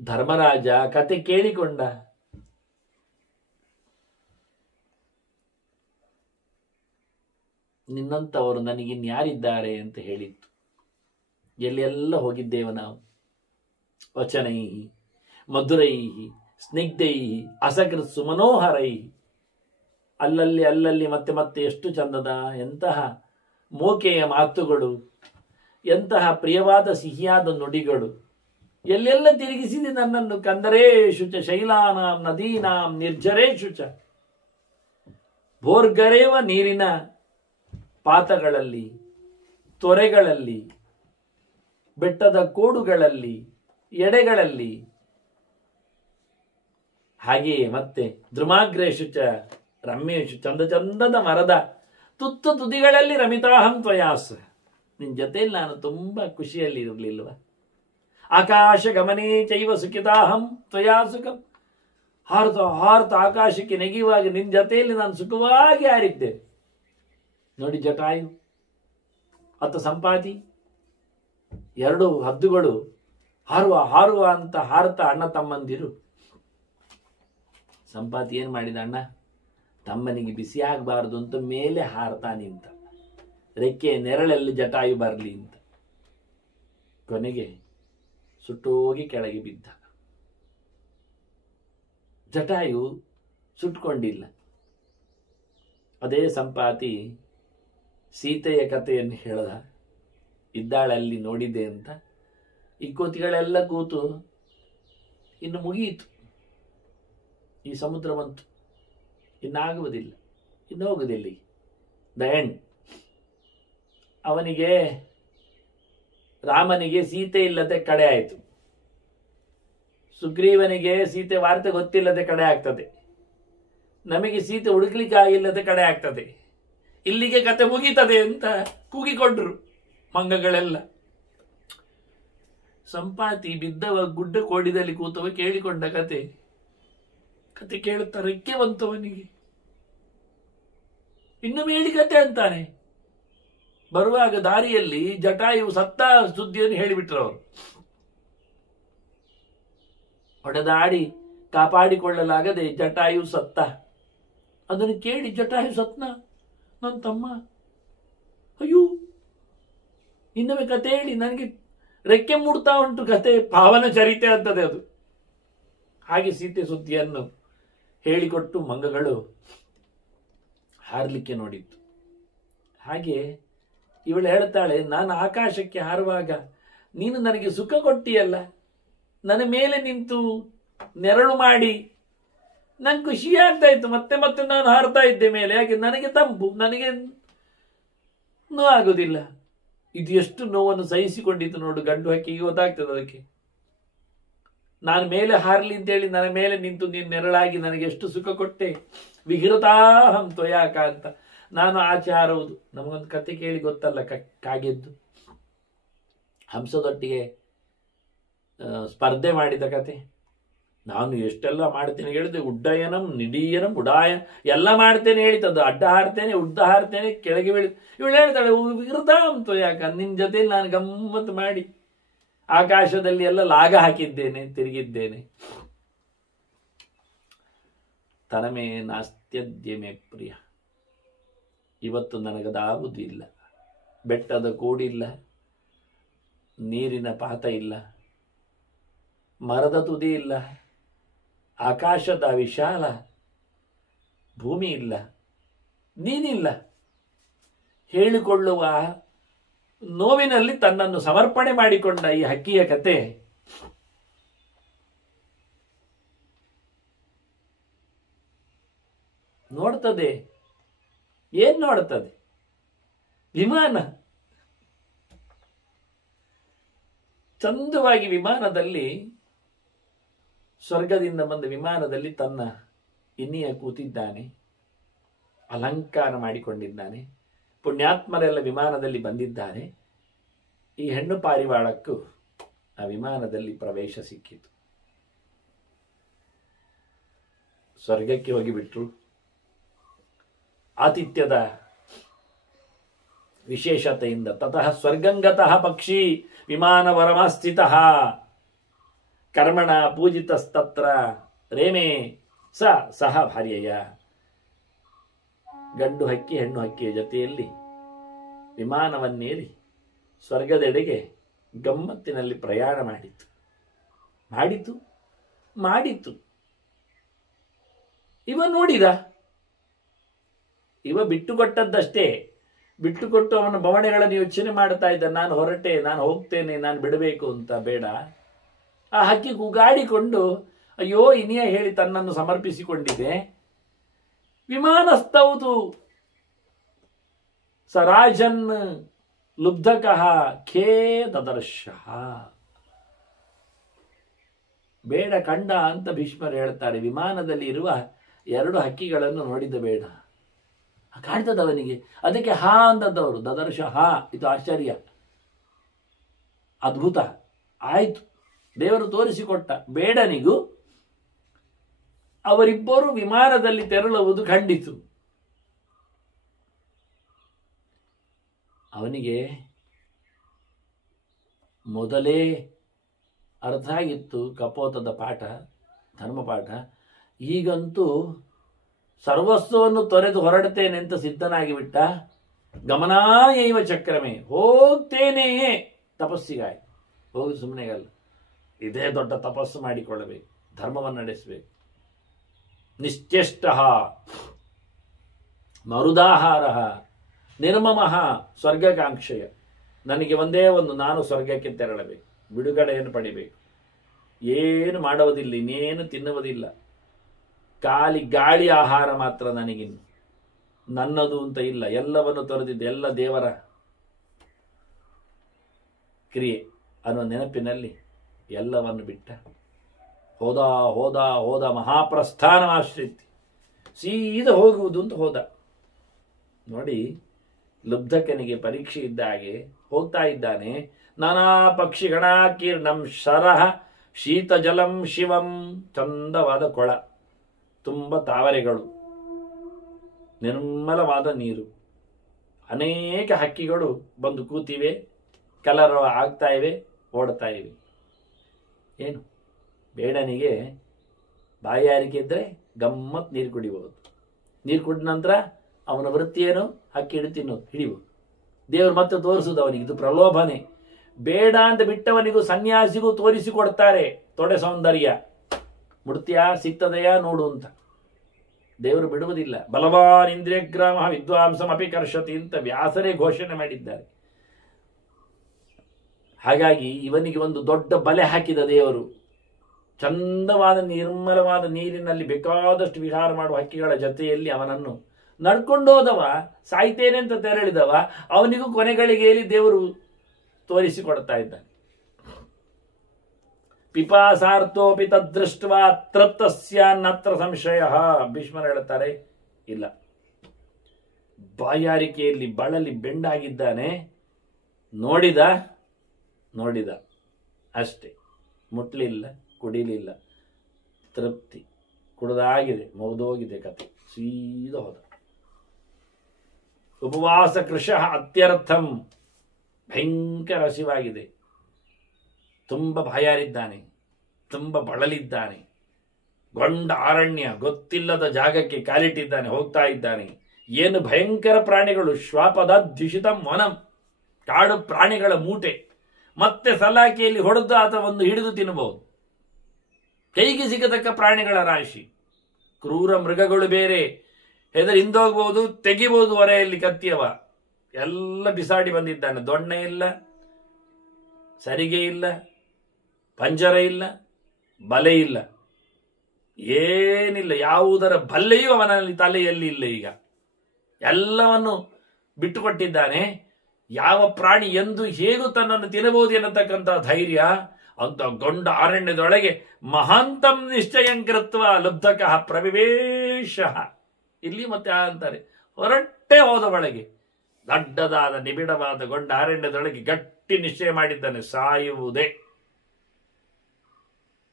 ಧರ್ಮರಾಜ ಕತೆ ಕೇಳಿಕೊಂಡ. ನಿನ್ನಂಥವರು ನನಗಿನ್ಯಾರಿದ್ದಾರೆ ಅಂತ ಹೇಳಿತ್ತು. ಎಲ್ಲೆಲ್ಲ ಹೋಗಿದ್ದೇವೆ ನಾವು. ವಚನೈ ಮಧುರೈ ಸ್ನಿಗ್ಧೈ ಅಸಕೃತ್ ಸುಮನೋಹರೈ. ಅಲ್ಲಲ್ಲಿ ಮತ್ತೆ ಮತ್ತೆ ಎಷ್ಟು ಚಂದದ, ಎಂತಹ ಮೋಕೆಯ ಮಾತುಗಳು, ಎಂತಹ ಪ್ರಿಯವಾದ ಸಿಹಿಯಾದ ನುಡಿಗಳು. ಎಲ್ಲೆಲ್ಲ ತಿರುಗಿಸಿದೆ ನನ್ನನ್ನು. ಕಂದರೇಶು ಚ ಶೈಲಾನಾಂ ನದೀನಾಂ ನಿರ್ಜರೇಶು ಚ. ಭೋರ್ಗರೇವ ನೀರಿನ ಪಾತಗಳಲ್ಲಿ, ತೊರೆಗಳಲ್ಲಿ, ಬೆಟ್ಟದ ಕೋಡುಗಳಲ್ಲಿ, ಎಡೆಗಳಲ್ಲಿ, ಹಾಗೆಯೇ ಮತ್ತೆ ಧ್ರುಮಾಗ್ರೇಶು ಚ ರಮ್ಯೇಶು, ಚಂದ ಚಂದದ ಮರದ ತುತ್ತು ತುದಿಗಳಲ್ಲಿ ರಮಿತಾಹಂ ತ್ವಯಾಸ. ನಿನ್ನ ಜೊತೆಯಲ್ಲಿ ನಾನು ತುಂಬಾ ಖುಷಿಯಲ್ಲಿ ಇರಲಿಲ್ವ? ಆಕಾಶ ಗಮನೇ ಚೈವ ಸುಖಿತಾಹಂ ತ್ವಯಾ ಸುಖಂ. ಹಾರುತ್ತ ಆಕಾಶಕ್ಕೆ ನೆಗೆಯುವಾಗ ನಿನ್ನ ಜೊತೆಯಲ್ಲಿ ನಾನು ಸುಖವಾಗಿ ಹಾರಿದ್ದೆ. ನೋಡಿ, ಜಟಾಯು ಅತ್ತ ಸಂಪಾತಿ, ಎರಡು ಹದ್ದುಗಳು ಹಾರುವ ಅಂತ ಹಾರುತ್ತಾ ಅಣ್ಣ ತಮ್ಮಂದಿರು. ಸಂಪಾತಿ ಏನ್ ಮಾಡಿದ? ಅಣ್ಣ ತಮ್ಮನಿಗೆ ಬಿಸಿ ಆಗಬಾರದು ಅಂತ ಮೇಲೆ ಹಾರ್ತಾ ನಿಂತ, ರೆಕ್ಕೆ ನೆರಳಲ್ಲಿ ಜಟಾಯು ಬರಲಿ ಅಂತ. ಕೊನೆಗೆ ಸುಟ್ಟೋಗಿ ಕೆಳಗೆ ಬಿದ್ದ. ಜಟಾಯು ಸುಟ್ಕೊಂಡಿಲ್ಲ. ಅದೇ ಸಂಪಾತಿ ಸೀತೆಯ ಕಥೆಯನ್ನು ಹೇಳ್ದ. ಇದ್ದಾಳಲ್ಲಿ ನೋಡಿದ್ದೆ ಅಂತ. ಈ ಕೋತಿಗಳೆಲ್ಲ ಕೂತು, ಇನ್ನು ಮುಗಿಯಿತು, ಈ ಸಮುದ್ರ ಬಂತು, ಇನ್ನಾಗುವುದಿಲ್ಲ, ಇನ್ನು ಹೋಗುದಿಲ್ಲ, ದ ಎಂಡ್. ಅವನಿಗೆ, ರಾಮನಿಗೆ ಸೀತೆ ಇಲ್ಲದೆ ಕಡೆ ಆಯಿತು. ಸುಗ್ರೀವನಿಗೆ ಸೀತೆ ವಾರ್ತೆ ಗೊತ್ತಿಲ್ಲದೆ ಕಡೆ ಆಗ್ತದೆ. ನಮಗೆ ಸೀತೆ ಹುಡುಕ್ಲಿಕ್ಕೆ ಆಗಿಲ್ಲದೆ ಕಡೆ ಆಗ್ತದೆ. ಇಲ್ಲಿಗೆ ಕತೆ ಮುಗೀತದೆ ಅಂತ ಕೂಗಿಕೊಂಡ್ರು ಮಂಗಗಳೆಲ್ಲ. ಸಂಪಾತಿ ಬಿದ್ದವ ಗುಡ್ಡ ಕೋಡಿದಲ್ಲಿ ಕೂತವ ಕೇಳಿಕೊಂಡ ಕತೆ ಕೇಳುತ್ತಾ ರೆಕ್ಕೆ ಬಂತವನಿಗೆ. ಇನ್ನು ಮೇಲಿ ಕತೆ ಅಂತಾನೆ. ಬರುವಾಗ ದಾರಿಯಲ್ಲಿ ಜಟಾಯು ಸತ್ತ ಸುದ್ದಿಯನ್ನು ಹೇಳಿಬಿಟ್ರು ಅವರು. ಹೊಡೆದಾಡಿ ಕಾಪಾಡಿಕೊಳ್ಳಲಾಗದೆ ಜಟಾಯು ಸತ್ತ. ಅದನ್ನು ಕೇಳಿ ಜಟಾಯು ಸತ್ನ, ನನ್ನ ತಮ್ಮ, ಅಯ್ಯೋ, ಇನ್ನೊಮ್ಮೆ ಕತೆ ಹೇಳಿ, ನನಗೆ ರೆಕ್ಕೆ ಮೂಡ್ತಾ ಉಂಟು. ಕತೆ ಪಾವನ ಚರಿತೆ ಅಂತದೆ ಅದು. ಹಾಗೆ ಸೀತೆ ಸುದ್ದಿಯನ್ನು ಹೇಳಿಕೊಟ್ಟು ಮಂಗಗಳು ಹಾರಲಿಕ್ಕೆ ನೋಡಿತ್ತು. ಹಾಗೆ ಇವಳು ಹೇಳ್ತಾಳೆ, ನಾನು ಆಕಾಶಕ್ಕೆ ಹಾರುವಾಗ ನೀನು ನನಗೆ ಸುಖ ಕೊಟ್ಟಿಯಲ್ಲ, ನನ್ನ ಮೇಲೆ ನಿಂತು ನೆರಳು ಮಾಡಿ ನಂಗೆ ಖುಷಿ ಆಗ್ತಾ ಇತ್ತು. ಮತ್ತೆ ಮತ್ತೆ ನಾನು ಹಾರ್ತಾ ಇದ್ದೆ ಮೇಲೆ, ಯಾಕೆ ನನಗೆ ತಂಪು, ನನಗೆ ನೋವಾಗುವುದಿಲ್ಲ. ಇದು ಎಷ್ಟು ನೋವನ್ನು ಸಹಿಸಿಕೊಂಡಿತ್ತು ನೋಡು ಗಂಡು ಹಕ್ಕಿಗೆ ಗೊತ್ತಾಗ್ತದೆ ಅದಕ್ಕೆ. ನಾನು ಮೇಲೆ ಹಾರಲಿ ಅಂತೇಳಿ ನನ್ನ ಮೇಲೆ ನಿಂತು ನೀನು ನೆರಳಾಗಿ ನನಗೆ ಎಷ್ಟು ಸುಖ ಕೊಟ್ಟೆ. ವಿಹೃತಾಹಂ ತ್ವಯಾಕ ಅಂತ ನಾನು ಆಚೆ ಹಾರುವುದು. ನಮಗೊಂದು ಕತೆ ಕೇಳಿ ಗೊತ್ತಲ್ಲ, ಕಾಗೆದ್ದು ಹಂಸದೊಟ್ಟಿಗೆ ಸ್ಪರ್ಧೆ ಮಾಡಿದ ಕತೆ. ನಾನು ಎಷ್ಟೆಲ್ಲ ಮಾಡ್ತೇನೆ ಹೇಳಿದೆ, ಉಡ್ಡಯನಂ ನಿಡೀಯನಂ ಉಡಾಯ ಎಲ್ಲ ಮಾಡ್ತೇನೆ ಹೇಳಿತದ್ದು. ಅಡ್ಡ ಹಾರ್ತೇನೆ, ಉದ್ದ ಹಾರ್ತೇನೆ, ಕೆಳಗೆ ಬೀಳಿ. ಇವಳು ಹೇಳ್ತಾಳೆ, ವಿಹೃತಾಹಂ ತ್ವಯಾಕ, ನಿನ್ನ ಜೊತೆಯಲ್ಲಿ ನಾನು ಗಮ್ಮತ್ತು ಮಾಡಿ ಆಕಾಶದಲ್ಲಿ ಎಲ್ಲ ಲಾಗ ಹಾಕಿದ್ದೇನೆ, ತಿರುಗಿದ್ದೇನೆ. ತನಮೇ ನಾಸ್ತ್ಯದ್ಯಮೇ ಪ್ರಿಯ, ಇವತ್ತು ನನಗದಾವುದಿಲ್ಲ. ಬೆಟ್ಟದ ಕೂಡಿಲ್ಲ, ನೀರಿನ ಪಾತ ಇಲ್ಲ, ಮರದ ತುದಿ ಇಲ್ಲ, ಆಕಾಶದ ವಿಶಾಲ ಭೂಮಿ ಇಲ್ಲ, ನೀನಿಲ್ಲ. ಹೇಳಿಕೊಳ್ಳುವ ನೋವಿನಲ್ಲಿ ತನ್ನನ್ನು ಸಮರ್ಪಣೆ ಮಾಡಿಕೊಂಡ ಈ ಹಕ್ಕಿಯ ಕತೆ ನೋಡ್ತದೆ. ಏನ್ ನೋಡ್ತದೆ? ವಿಮಾನ. ಚಂದವಾಗಿ ವಿಮಾನದಲ್ಲಿ, ಸ್ವರ್ಗದಿಂದ ಬಂದ ವಿಮಾನದಲ್ಲಿ ತನ್ನ ಇನ್ನಿಯ ಕೂತಿದ್ದಾನೆ, ಅಲಂಕಾರ ಮಾಡಿಕೊಂಡಿದ್ದಾನೆ. ಪುಣ್ಯಾತ್ಮರೆಲ್ಲ ವಿಮಾನದಲ್ಲಿ ಬಂದಿದ್ದಾರೆ. ಈ ಹೆಣ್ಣು ಪಾರಿವಾಳಕ್ಕೂ ಆ ವಿಮಾನದಲ್ಲಿ ಪ್ರವೇಶ ಸಿಕ್ಕಿತು. ಸ್ವರ್ಗಕ್ಕೆ ಹೋಗಿಬಿಟ್ರು. ಆತಿಥ್ಯದ ವಿಶೇಷತೆಯಿಂದ ತತಃ ಸ್ವರ್ಗಂಗತಃ ಪಕ್ಷಿ ವಿಮಾನವರಮಸ್ಥಿತಃ ಕರ್ಮಣ ಪೂಜಿತಸ್ತತ್ರ ರೇಮೆ ಸಹ ಭಾರ್ಯೆಯ. ಗಂಡು ಹಕ್ಕಿ ಹೆಣ್ಣು ಹಕ್ಕಿಯ ಜೊತೆಯಲ್ಲಿ ವಿಮಾನವನ್ನೇರಿ ಸ್ವರ್ಗದೆಡೆಗೆ ಗಮ್ಮತ್ತಿನಲ್ಲಿ ಪ್ರಯಾಣ ಮಾಡಿತು. ಇವ ನೋಡಿದ. ಇವ ಬಿಟ್ಟುಕೊಟ್ಟದ್ದಷ್ಟೇ. ಬಿಟ್ಟುಕೊಟ್ಟು ಅವನ ಬವಣೆಗಳನ್ನು ಯೋಚನೆ ಮಾಡ್ತಾ ಇದ್ದ. ನಾನು ಹೊರಟೆ, ನಾನು ಹೋಗ್ತೇನೆ, ನಾನು ಬಿಡಬೇಕು ಅಂತ. ಬೇಡ. ಆ ಹಕ್ಕಿ ಕೂಗಾಡಿಕೊಂಡು ಅಯ್ಯೋ ಇನಿಯ ಹೇಳಿ ತನ್ನನ್ನು ಸಮರ್ಪಿಸಿಕೊಂಡಿದೆ. ವಿಮಾನಸ್ಥೌದು ಸರಾಜನ್ ಲುಬ್ಧಕಃ ಖೇದದರ್ಶಃ. ಬೇಡ ಕಂಡ ಅಂತ ಭೀಷ್ಮರು ಹೇಳ್ತಾರೆ. ವಿಮಾನದಲ್ಲಿ ಇರುವ 2 ಹಕ್ಕಿಗಳನ್ನು ನೋಡಿದ ಬೇಡ. ಕಾಣ್ತದ ಅವನಿಗೆ. ಅದಕ್ಕೆ ಹಾ ಅಂದದ್ದವರು ದದರ್ಶ ಹಾ. ಇದು ಆಶ್ಚರ್ಯ, ಅದ್ಭುತ. ಆಯ್ತು, ದೇವರು ತೋರಿಸಿಕೊಟ್ಟ. ಬೇಡನಿಗೂ ಅವರಿಬ್ಬರು ವಿಮಾನದಲ್ಲಿ ತೆರಳುವುದು ಖಂಡಿತು. ಅವನಿಗೆ ಮೊದಲೇ ಅರ್ಥ ಆಗಿತ್ತು ಕಪೋತದ ಪಾಠ, ಧರ್ಮಪಾಠ. ಈಗಂತೂ ಸರ್ವಸ್ವವನ್ನು ತೊರೆದು ಹೊರಡ್ತೇನೆ ಅಂತ ಸಿದ್ಧನಾಗಿ ಬಿಟ್ಟ. ಗಮನಾಯೈವ ಚಕ್ರಮೇ, ಹೋಗ್ತೇನೆಯೇ ತಪಸ್ಸಿಗಾಯಿ. ಹೋಗಿ ಸುಮ್ಮನೆಗಲ್ಲ, ಇದೇ ದೊಡ್ಡ ತಪಸ್ಸು ಮಾಡಿಕೊಳ್ಳಬೇಕು, ಧರ್ಮವನ್ನು ನಡೆಸಬೇಕು. ನಿಶ್ಚೇಷ್ಟ ಮರುದಾಹಾರ ನಿರ್ಮಮಃ ಸ್ವರ್ಗಕಾಂಕ್ಷೆಯ. ನನಗೆ ಒಂದೇ ಒಂದು, ನಾನು ಸ್ವರ್ಗಕ್ಕೆ ತೆರಳಬೇಕು, ಬಿಡುಗಡೆಯನ್ನು ಪಡಿಬೇಕು. ಏನು ಮಾಡುವುದಿಲ್ಲ, ಇನ್ನೇನು ತಿನ್ನುವುದಿಲ್ಲ, ಖಾಲಿ ಗಾಳಿ ಆಹಾರ ಮಾತ್ರ ನನಗಿನ್ನು. ನನ್ನದು ಅಂತ ಇಲ್ಲ, ಎಲ್ಲವನ್ನು ತೊರೆದಿದ್ದೆ, ಎಲ್ಲ ದೇವರ ಕ್ರಿಯೆ ಅನ್ನೋ ನೆನಪಿನಲ್ಲಿ ಎಲ್ಲವನ್ನು ಬಿಟ್ಟ. ಹೋದ ಮಹಾಪ್ರಸ್ಥಾನಮಾಶ್ರಿತಿ, ಸೀದಾ ಹೋಗುವುದು ಅಂತ ಹೋದ. ನೋಡಿ, ಲುಬ್ಧಕನಿಗೆ ಪರೀಕ್ಷೆ ಇದ್ದ ಹಾಗೆ ಹೋಗ್ತಾ ಇದ್ದಾನೆ. ನಾನಾ ಪಕ್ಷಿಗಣಾಕೀರ್ಣಂ ಶರಃ ಶೀತಜಲಂ ಶಿವಂ. ಚಂದವಾದ ಕೊಳ, ತುಂಬ ತಾವರೆಗಳು, ನಿರ್ಮಲವಾದ ನೀರು. ಅನೇಕ ಹಕ್ಕಿಗಳು ಬಂದು ಕೂತಿವೆ, ಕಲರವ ಆಗ್ತಾ ಇವೆ, ಓಡ್ತಾ ಇವೆ. ಏನು ಬೇಡನಿಗೆ ಬಾಯಾರಿಕೆ ಇದ್ದರೆ ಗಮ್ಮತ್ ನೀರು ಕುಡಿಬಹುದು. ನೀರು ಕುಡಿದ ನಂತರ ಅವನ ವೃತ್ತಿ ಏನು? ಹಕ್ಕಿ ಹಿಡಿದು ತಿನ್ನೋದು, ಹಿಡಿಯುವುದು. ದೇವರು ಮತ್ತೆ ತೋರಿಸುವುದು ಅವನಿಗೆ. ಇದು ಪ್ರಲೋಭನೆ. ಬೇಡ ಅಂತ ಬಿಟ್ಟವನಿಗೂ ಸನ್ಯಾಸಿಗೂ ತೋರಿಸಿಕೊಡ್ತಾರೆ ತೊಡೆ ಸೌಂದರ್ಯ. ಮುಡ್ತಿಯಾ, ಸಿಗ್ತದೆಯಾ ನೋಡು ಅಂತ. ದೇವರು ಬಿಡುವುದಿಲ್ಲ. ಬಲವಾನ್ ಇಂದ್ರಿಯಗ್ರಾಮ ವಿದ್ವಾಂಸಂ ಅಪಿ ಕರ್ಷತಿ ಅಂತ ವ್ಯಾಸರೇ ಘೋಷಣೆ ಮಾಡಿದ್ದಾರೆ. ಹಾಗಾಗಿ ಇವನಿಗೆ ಒಂದು ದೊಡ್ಡ ಬಲೆ ಹಾಕಿದ ದೇವರು. ಚಂದವಾದ ನಿರ್ಮಲವಾದ ನೀರಿನಲ್ಲಿ ಬೇಕಾದಷ್ಟು ವಿಹಾರ ಮಾಡುವ ಹಕ್ಕಿಗಳ ಜೊತೆಯಲ್ಲಿ ಅವನನ್ನು ನಡ್ಕೊಂಡೋದವ, ಸಾಯ್ತೇನೆ ಅಂತ ತೆರಳಿದವ, ಅವನಿಗೂ ಕೊನೆಗಳಿಗೆಯಲ್ಲಿ ದೇವರು ತೋರಿಸಿಕೊಡ್ತಾ ಇದ್ದಾನೆ. ಪಿಪಾಸಾರ್ಥೋಪಿ ತದ್ದೃಷ್ಟ್ವಾ ತೃಪ್ತಸ್ಯಾನ್ನತ್ರ ಸಂಶಯ. ಭೀಷ್ಮರು ಹೇಳುತ್ತಾರೆ, ಇಲ್ಲ, ಬಾಯಾರಿಕೆಯಲ್ಲಿ ಬಳಲಿ ಬೆಂಡಾಗಿದ್ದಾನೆ, ನೋಡಿದ ಅಷ್ಟೇ, ಮುಟ್ಲಿಲ್ಲ, ಕುಡಿಲಿಲ್ಲ, ತೃಪ್ತಿ, ಕುಡಿದಾಗಿದೆ, ಮುಗಿದೋಗಿದೆ ಕತೆ, ಸೀದಾ ಹೋದ. ಉಪವಾಸ ಕೃಶ ಅತ್ಯರ್ಥಂ, ಭಯಂಕರ ಹಸಿವಾಗಿದೆ, ತುಂಬ ಬಾಯಾರಿದ್ದಾನೆ, ತುಂಬ ಬಳಲಿದ್ದಾನೆ, ಗೊಂಡ ಅರಣ್ಯ, ಗೊತ್ತಿಲ್ಲದ ಜಾಗಕ್ಕೆ ಕಾಲಿಟ್ಟಿದ್ದಾನೆ, ಹೋಗ್ತಾ ಇದ್ದಾನೆ. ಏನು ಭಯಂಕರ ಪ್ರಾಣಿಗಳು, ಶ್ವಾಪದ ದ್ವಿಷಿತಂ ವನಂ, ಕಾಡು ಪ್ರಾಣಿಗಳ ಮೂಟೆ, ಮತ್ತೆ ಸಲಾಕೆಯಲ್ಲಿ ಹೊಡೆದು ಆತ ಒಂದು ಹಿಡಿದು ತಿನ್ನಬಹುದು. ಕೈಗೆ ಸಿಗತಕ್ಕ ಪ್ರಾಣಿಗಳ ರಾಶಿ, ಕ್ರೂರ ಮೃಗಗಳು ಬೇರೆ, ಹೆದರಿ ಹಿಂದೋಗ್ಬಹುದು, ತೆಗಿಬಹುದು ಹೊರೆಯಲ್ಲಿ ಕತ್ತಿಯವ, ಎಲ್ಲ ಬಿಸಾಡಿ ಬಂದಿದ್ದಾನೆ. ದೊಣ್ಣೆ ಇಲ್ಲ, ಸರಿಗೆ ಇಲ್ಲ, ಪಂಜರ ಇಲ್ಲ, ಬಲೆ ಇಲ್ಲ, ಏನಿಲ್ಲ, ಯಾವುದರ ಬಲ್ಲೆಯೂ ಅವನಲ್ಲಿ ತಲೆಯಲ್ಲಿ ಇಲ್ಲ. ಈಗ ಎಲ್ಲವನ್ನು ಬಿಟ್ಟುಕೊಟ್ಟಿದ್ದಾನೆ. ಯಾವ ಪ್ರಾಣಿ ಎಂದು ಹೇಗೂ ತನ್ನನ್ನು ತಿನ್ನಬಹುದು ಎನ್ನತಕ್ಕಂಥ ಧೈರ್ಯ. ಅಂತ ಗೊಂಡ ಅರಣ್ಯದೊಳಗೆ ಮಹಾಂತಂ ನಿಶ್ಚಯಂ ಕೃತ್ವ ಲುಬ್ಧಕಃ ಪ್ರವಿವೇಶ. ಇಲ್ಲಿ ಮತ್ತೆ ಅಂತಾರೆ, ಹೊರಟ್ಟೆ ಹೋದ ಒಳಗೆ, ದೊಡ್ಡದಾದ ನಿಬಿಡವಾದ ಗೊಂಡ ಅರಣ್ಯದೊಳಗೆ ಗಟ್ಟಿ ನಿಶ್ಚಯ ಮಾಡಿದ್ದಾನೆ, ಸಾಯುವುದೇ,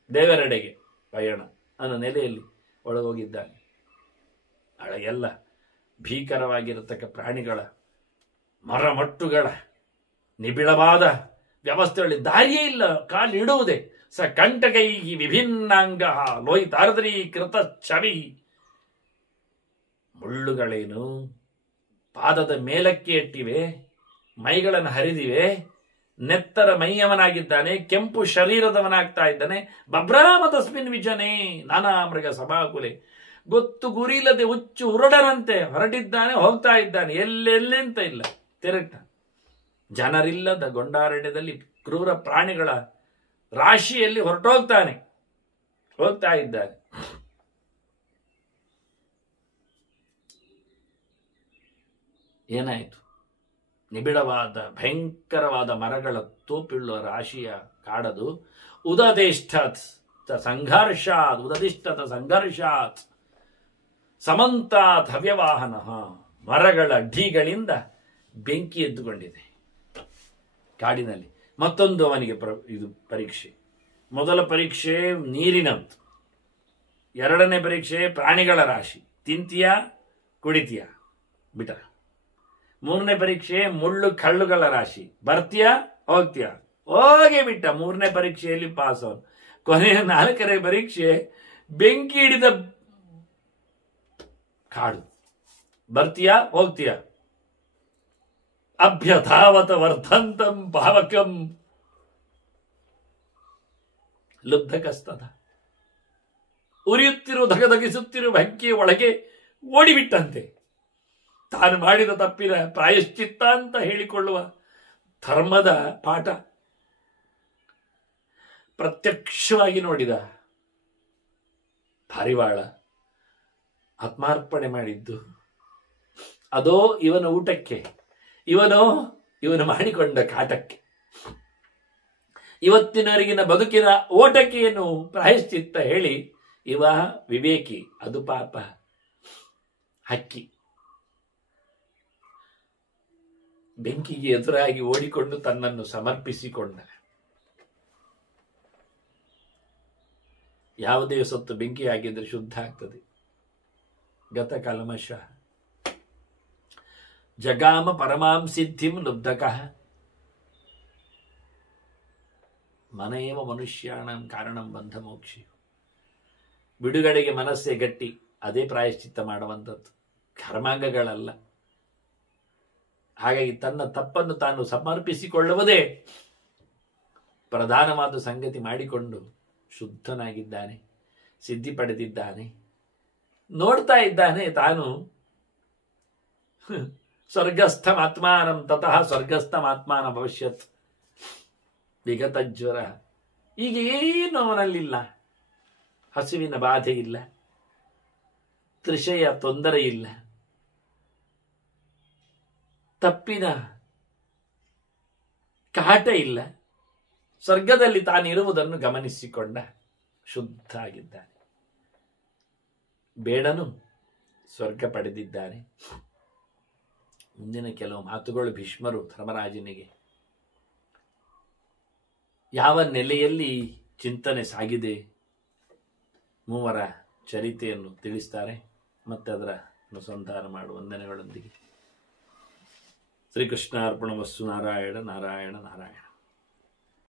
ದೇವರೆಡೆಗೆ ಪಯಣ ಅನ್ನೋ ನೆಲೆಯಲ್ಲಿ ಒಳಗೋಗಿದ್ದಾನೆ. ಅಳೆಲ್ಲ ಭೀಕರವಾಗಿರತಕ್ಕ ಪ್ರಾಣಿಗಳ, ಮರಮಟ್ಟುಗಳ ನಿಬಿಡವಾದ ವ್ಯವಸ್ಥೆಯಲ್ಲಿ ದಾರಿಯೇ ಇಲ್ಲ, ಕಾಲಿಡುವುದೇ. ಸ ಕಂಟಕೈ ವಿಭಿನ್ನಾಂಗ ಲೋಹಿತಾರ್ದ್ರೀಕೃತ ಛವಿ. ಮುಳ್ಳುಗಳೇನು ಪಾದದ ಮೇಲಕ್ಕೆ ಎಟ್ಟಿವೆ, ಮೈಗಳನ್ನು ಹರಿದಿವೆ, ನೆತ್ತರ ಮೈಯವನಾಗಿದ್ದಾನೆ, ಕೆಂಪು ಶರೀರದವನಾಗ್ತಾ ಇದ್ದಾನೆ. ಬಭ್ರಾಮ ತಸ್ಮಿನ್ ವಿಜನೆ ನಾನಾ ಮೃಗ ಸಭಾಕುಲೆ. ಗೊತ್ತು ಗುರಿಯಿಲ್ಲದೆ ಹುಚ್ಚು ಹುರುಡನಂತೆ ಹೊರಟಿದ್ದಾನೆ, ಹೋಗ್ತಾ ಇದ್ದಾನೆ, ಎಲ್ಲೆಲ್ಲೆಂತ ಇಲ್ಲ, ತಿರುಗ್ತ. ಜನರಿಲ್ಲದ ಗೊಂಡಾರಣ್ಯದಲ್ಲಿ ಕ್ರೂರ ಪ್ರಾಣಿಗಳ ರಾಶಿಯಲ್ಲಿ ಹೊರಟೋಗ್ತಾನೆ, ಹೋಗ್ತಾ ಇದ್ದಾನೆ. ಏನಾಯಿತು? ನಿಬಿಡವಾದ ಭಯಂಕರವಾದ ಮರಗಳ ತೋಪಿಳುವ ರಾಶಿಯ ಕಾಡದು. ಉದದಿಷ್ಠತ್ ಸಂಘರ್ಷಾತ್, ಉದದಿಷ್ಠತ ಸಂಘರ್ಷಾತ್ ಸಮಂತಾತ್ ಹವ್ಯವಾಹನ. ಮರಗಳ ಢೀಗಳಿಂದ ಬೆಂಕಿ ಎದ್ದುಕೊಂಡಿದೆ ಕಾಡಿನಲ್ಲಿ. ಮತ್ತೊಂದು ಅವನಿಗೆ ಇದು ಪರೀಕ್ಷೆ. ಮೊದಲ ಪರೀಕ್ಷೆ ನೀರಿನಂತು, ಎರಡನೇ ಪರೀಕ್ಷೆ ಪ್ರಾಣಿಗಳ ರಾಶಿ, ತಿಂತೀಯ ಕುಡಿತೀಯ, ಬಿಟ. ಮೂರನೇ ಪರೀಕ್ಷೆ ಮುಳ್ಳು ಕಳ್ಳುಗಳ ರಾಶಿ, ಬರ್ತೀಯ ಹೋಗ್ತೀಯ, ಹೋಗೇ ಬಿಟ್ಟ. ಮೂರನೇ ಪರೀಕ್ಷೆಯಲ್ಲಿ ಪಾಸ್ ಅವನು. ಕೊನೆಯ ನಾಲ್ಕನೇ ಪರೀಕ್ಷೆ ಬೆಂಕಿ ಹಿಡಿದ ಕಾಡು, ಬರ್ತೀಯ ಹೋಗ್ತೀಯ. ಅಭ್ಯಥಾವತ ವರ್ಧಂತಂ ಪಾವಕಂ ಲುಬ್ಧಕಸ್ತದ. ಉರಿಯುತ್ತಿರುವ ಧಗಧಗಿಸುತ್ತಿರುವ ಬೆಂಕಿಯ ಒಳಗೆ ಓಡಿಬಿಟ್ಟಂತೆ. ತಾನು ಮಾಡಿದ ತಪ್ಪಿನ ಪ್ರಾಯಶ್ಚಿತ್ತ ಅಂತ ಹೇಳಿಕೊಳ್ಳುವ ಧರ್ಮದ ಪಾಠ ಪ್ರತ್ಯಕ್ಷವಾಗಿ ನೋಡಿದ. ಪಾರಿವಾಳ ಆತ್ಮಾರ್ಪಣೆ ಮಾಡಿದ್ದು ಅದೋ ಇವನ ಊಟಕ್ಕೆ, ಇವನು ಮಾಡಿಕೊಂಡ ಕಾಟಕ್ಕೆ, ಇವತ್ತಿನವರೆಗಿನ ಬದುಕಿನ ಓಟಕ್ಕೆ ಏನು ಪ್ರಾಯಶ್ಚಿತ್ತ ಹೇಳಿ ಇವ ವಿವೇಕಿ, ಅದು ಪಾಪ ಹಕ್ಕಿ. ಬೆಂಕಿಗೆ ಎದುರಾಗಿ ಓಡಿಕೊಂಡು ತನ್ನನ್ನು ಸಮರ್ಪಿಸಿಕೊಂಡ. ಯಾವುದೇ ಸೊತ್ತು ಬೆಂಕಿ ಆಗಿದ್ರೆ ಶುದ್ಧ ಆಗ್ತದೆ. ಗತ ಕಲ್ಮಶ ಜಗಾಮ ಪರಮಾಂ ಸಿದ್ಧಿಂ ಲುಬ್ಧಕಃ. ಮನೆಯವ ಮನುಷ್ಯಾಣಂ ಕಾರಣಂ ಬಂಧ ಮೋಕ್ಷಿ. ಬಿಡುಗಡೆಗೆ ಮನಸ್ಸೇ ಗಟ್ಟಿ, ಅದೇ ಪ್ರಾಯಶ್ಚಿತ್ತ ಮಾಡುವಂಥದ್ದು, ಕರ್ಮಾಂಗಗಳಲ್ಲ. ಹಾಗಾಗಿ ತನ್ನ ತಪ್ಪನ್ನು ತಾನು ಸಮರ್ಪಿಸಿಕೊಳ್ಳುವುದೇ ಪ್ರಧಾನವಾದ ಸಂಗತಿ ಮಾಡಿಕೊಂಡು ಶುದ್ಧನಾಗಿದ್ದಾನೆ, ಸಿದ್ಧಿ ಪಡೆದಿದ್ದಾನೆ. ನೋಡ್ತಾ ಇದ್ದಾನೆ ತಾನು ಸ್ವರ್ಗಸ್ಥಮಾತ್ಮಾನಂ ತತಃ ಸ್ವರ್ಗಸ್ಥಮಾತ್ಮಾನ ಭವಿಷ್ಯತ್ ವಿಗತ ಜ್ವರ. ಈಗ ಏನು ಅವನಲ್ಲಿಲ್ಲ, ಹಸಿವಿನ ಬಾಧೆ ಇಲ್ಲ, ತೃಷೆಯ ತೊಂದರೆ ಇಲ್ಲ, ತಪ್ಪಿನ ಕಾಟ ಇಲ್ಲ. ಸ್ವರ್ಗದಲ್ಲಿ ತಾನಿರುವುದನ್ನು ಗಮನಿಸಿಕೊಂಡ, ಶುದ್ಧ ಆಗಿದ್ದಾನೆ. ಬೇಡನು ಸ್ವರ್ಗ ಪಡೆದಿದ್ದಾನೆ. ಮುಂದಿನ ಕೆಲವು ಮಾತುಗಳು ಭೀಷ್ಮರು ಧರ್ಮರಾಜನಿಗೆ ಯಾವ ನೆಲೆಯಲ್ಲಿ ಚಿಂತನೆ ಸಾಗಿದೆ ಮೂವರ ಚರಿತೆಯನ್ನು ತಿಳಿಸ್ತಾರೆ. ಮತ್ತೆ ಅದರ ಅನುಸಂಧಾನ ಮಾಡುವ ವಂದನೆಗಳೊಂದಿಗೆ ಶ್ರೀಕೃಷ್ಣ ಅರ್ಪಣಮಸ್ತು. ನಾರಾಯಣ ನಾರಾಯಣ ನಾರಾಯಣ.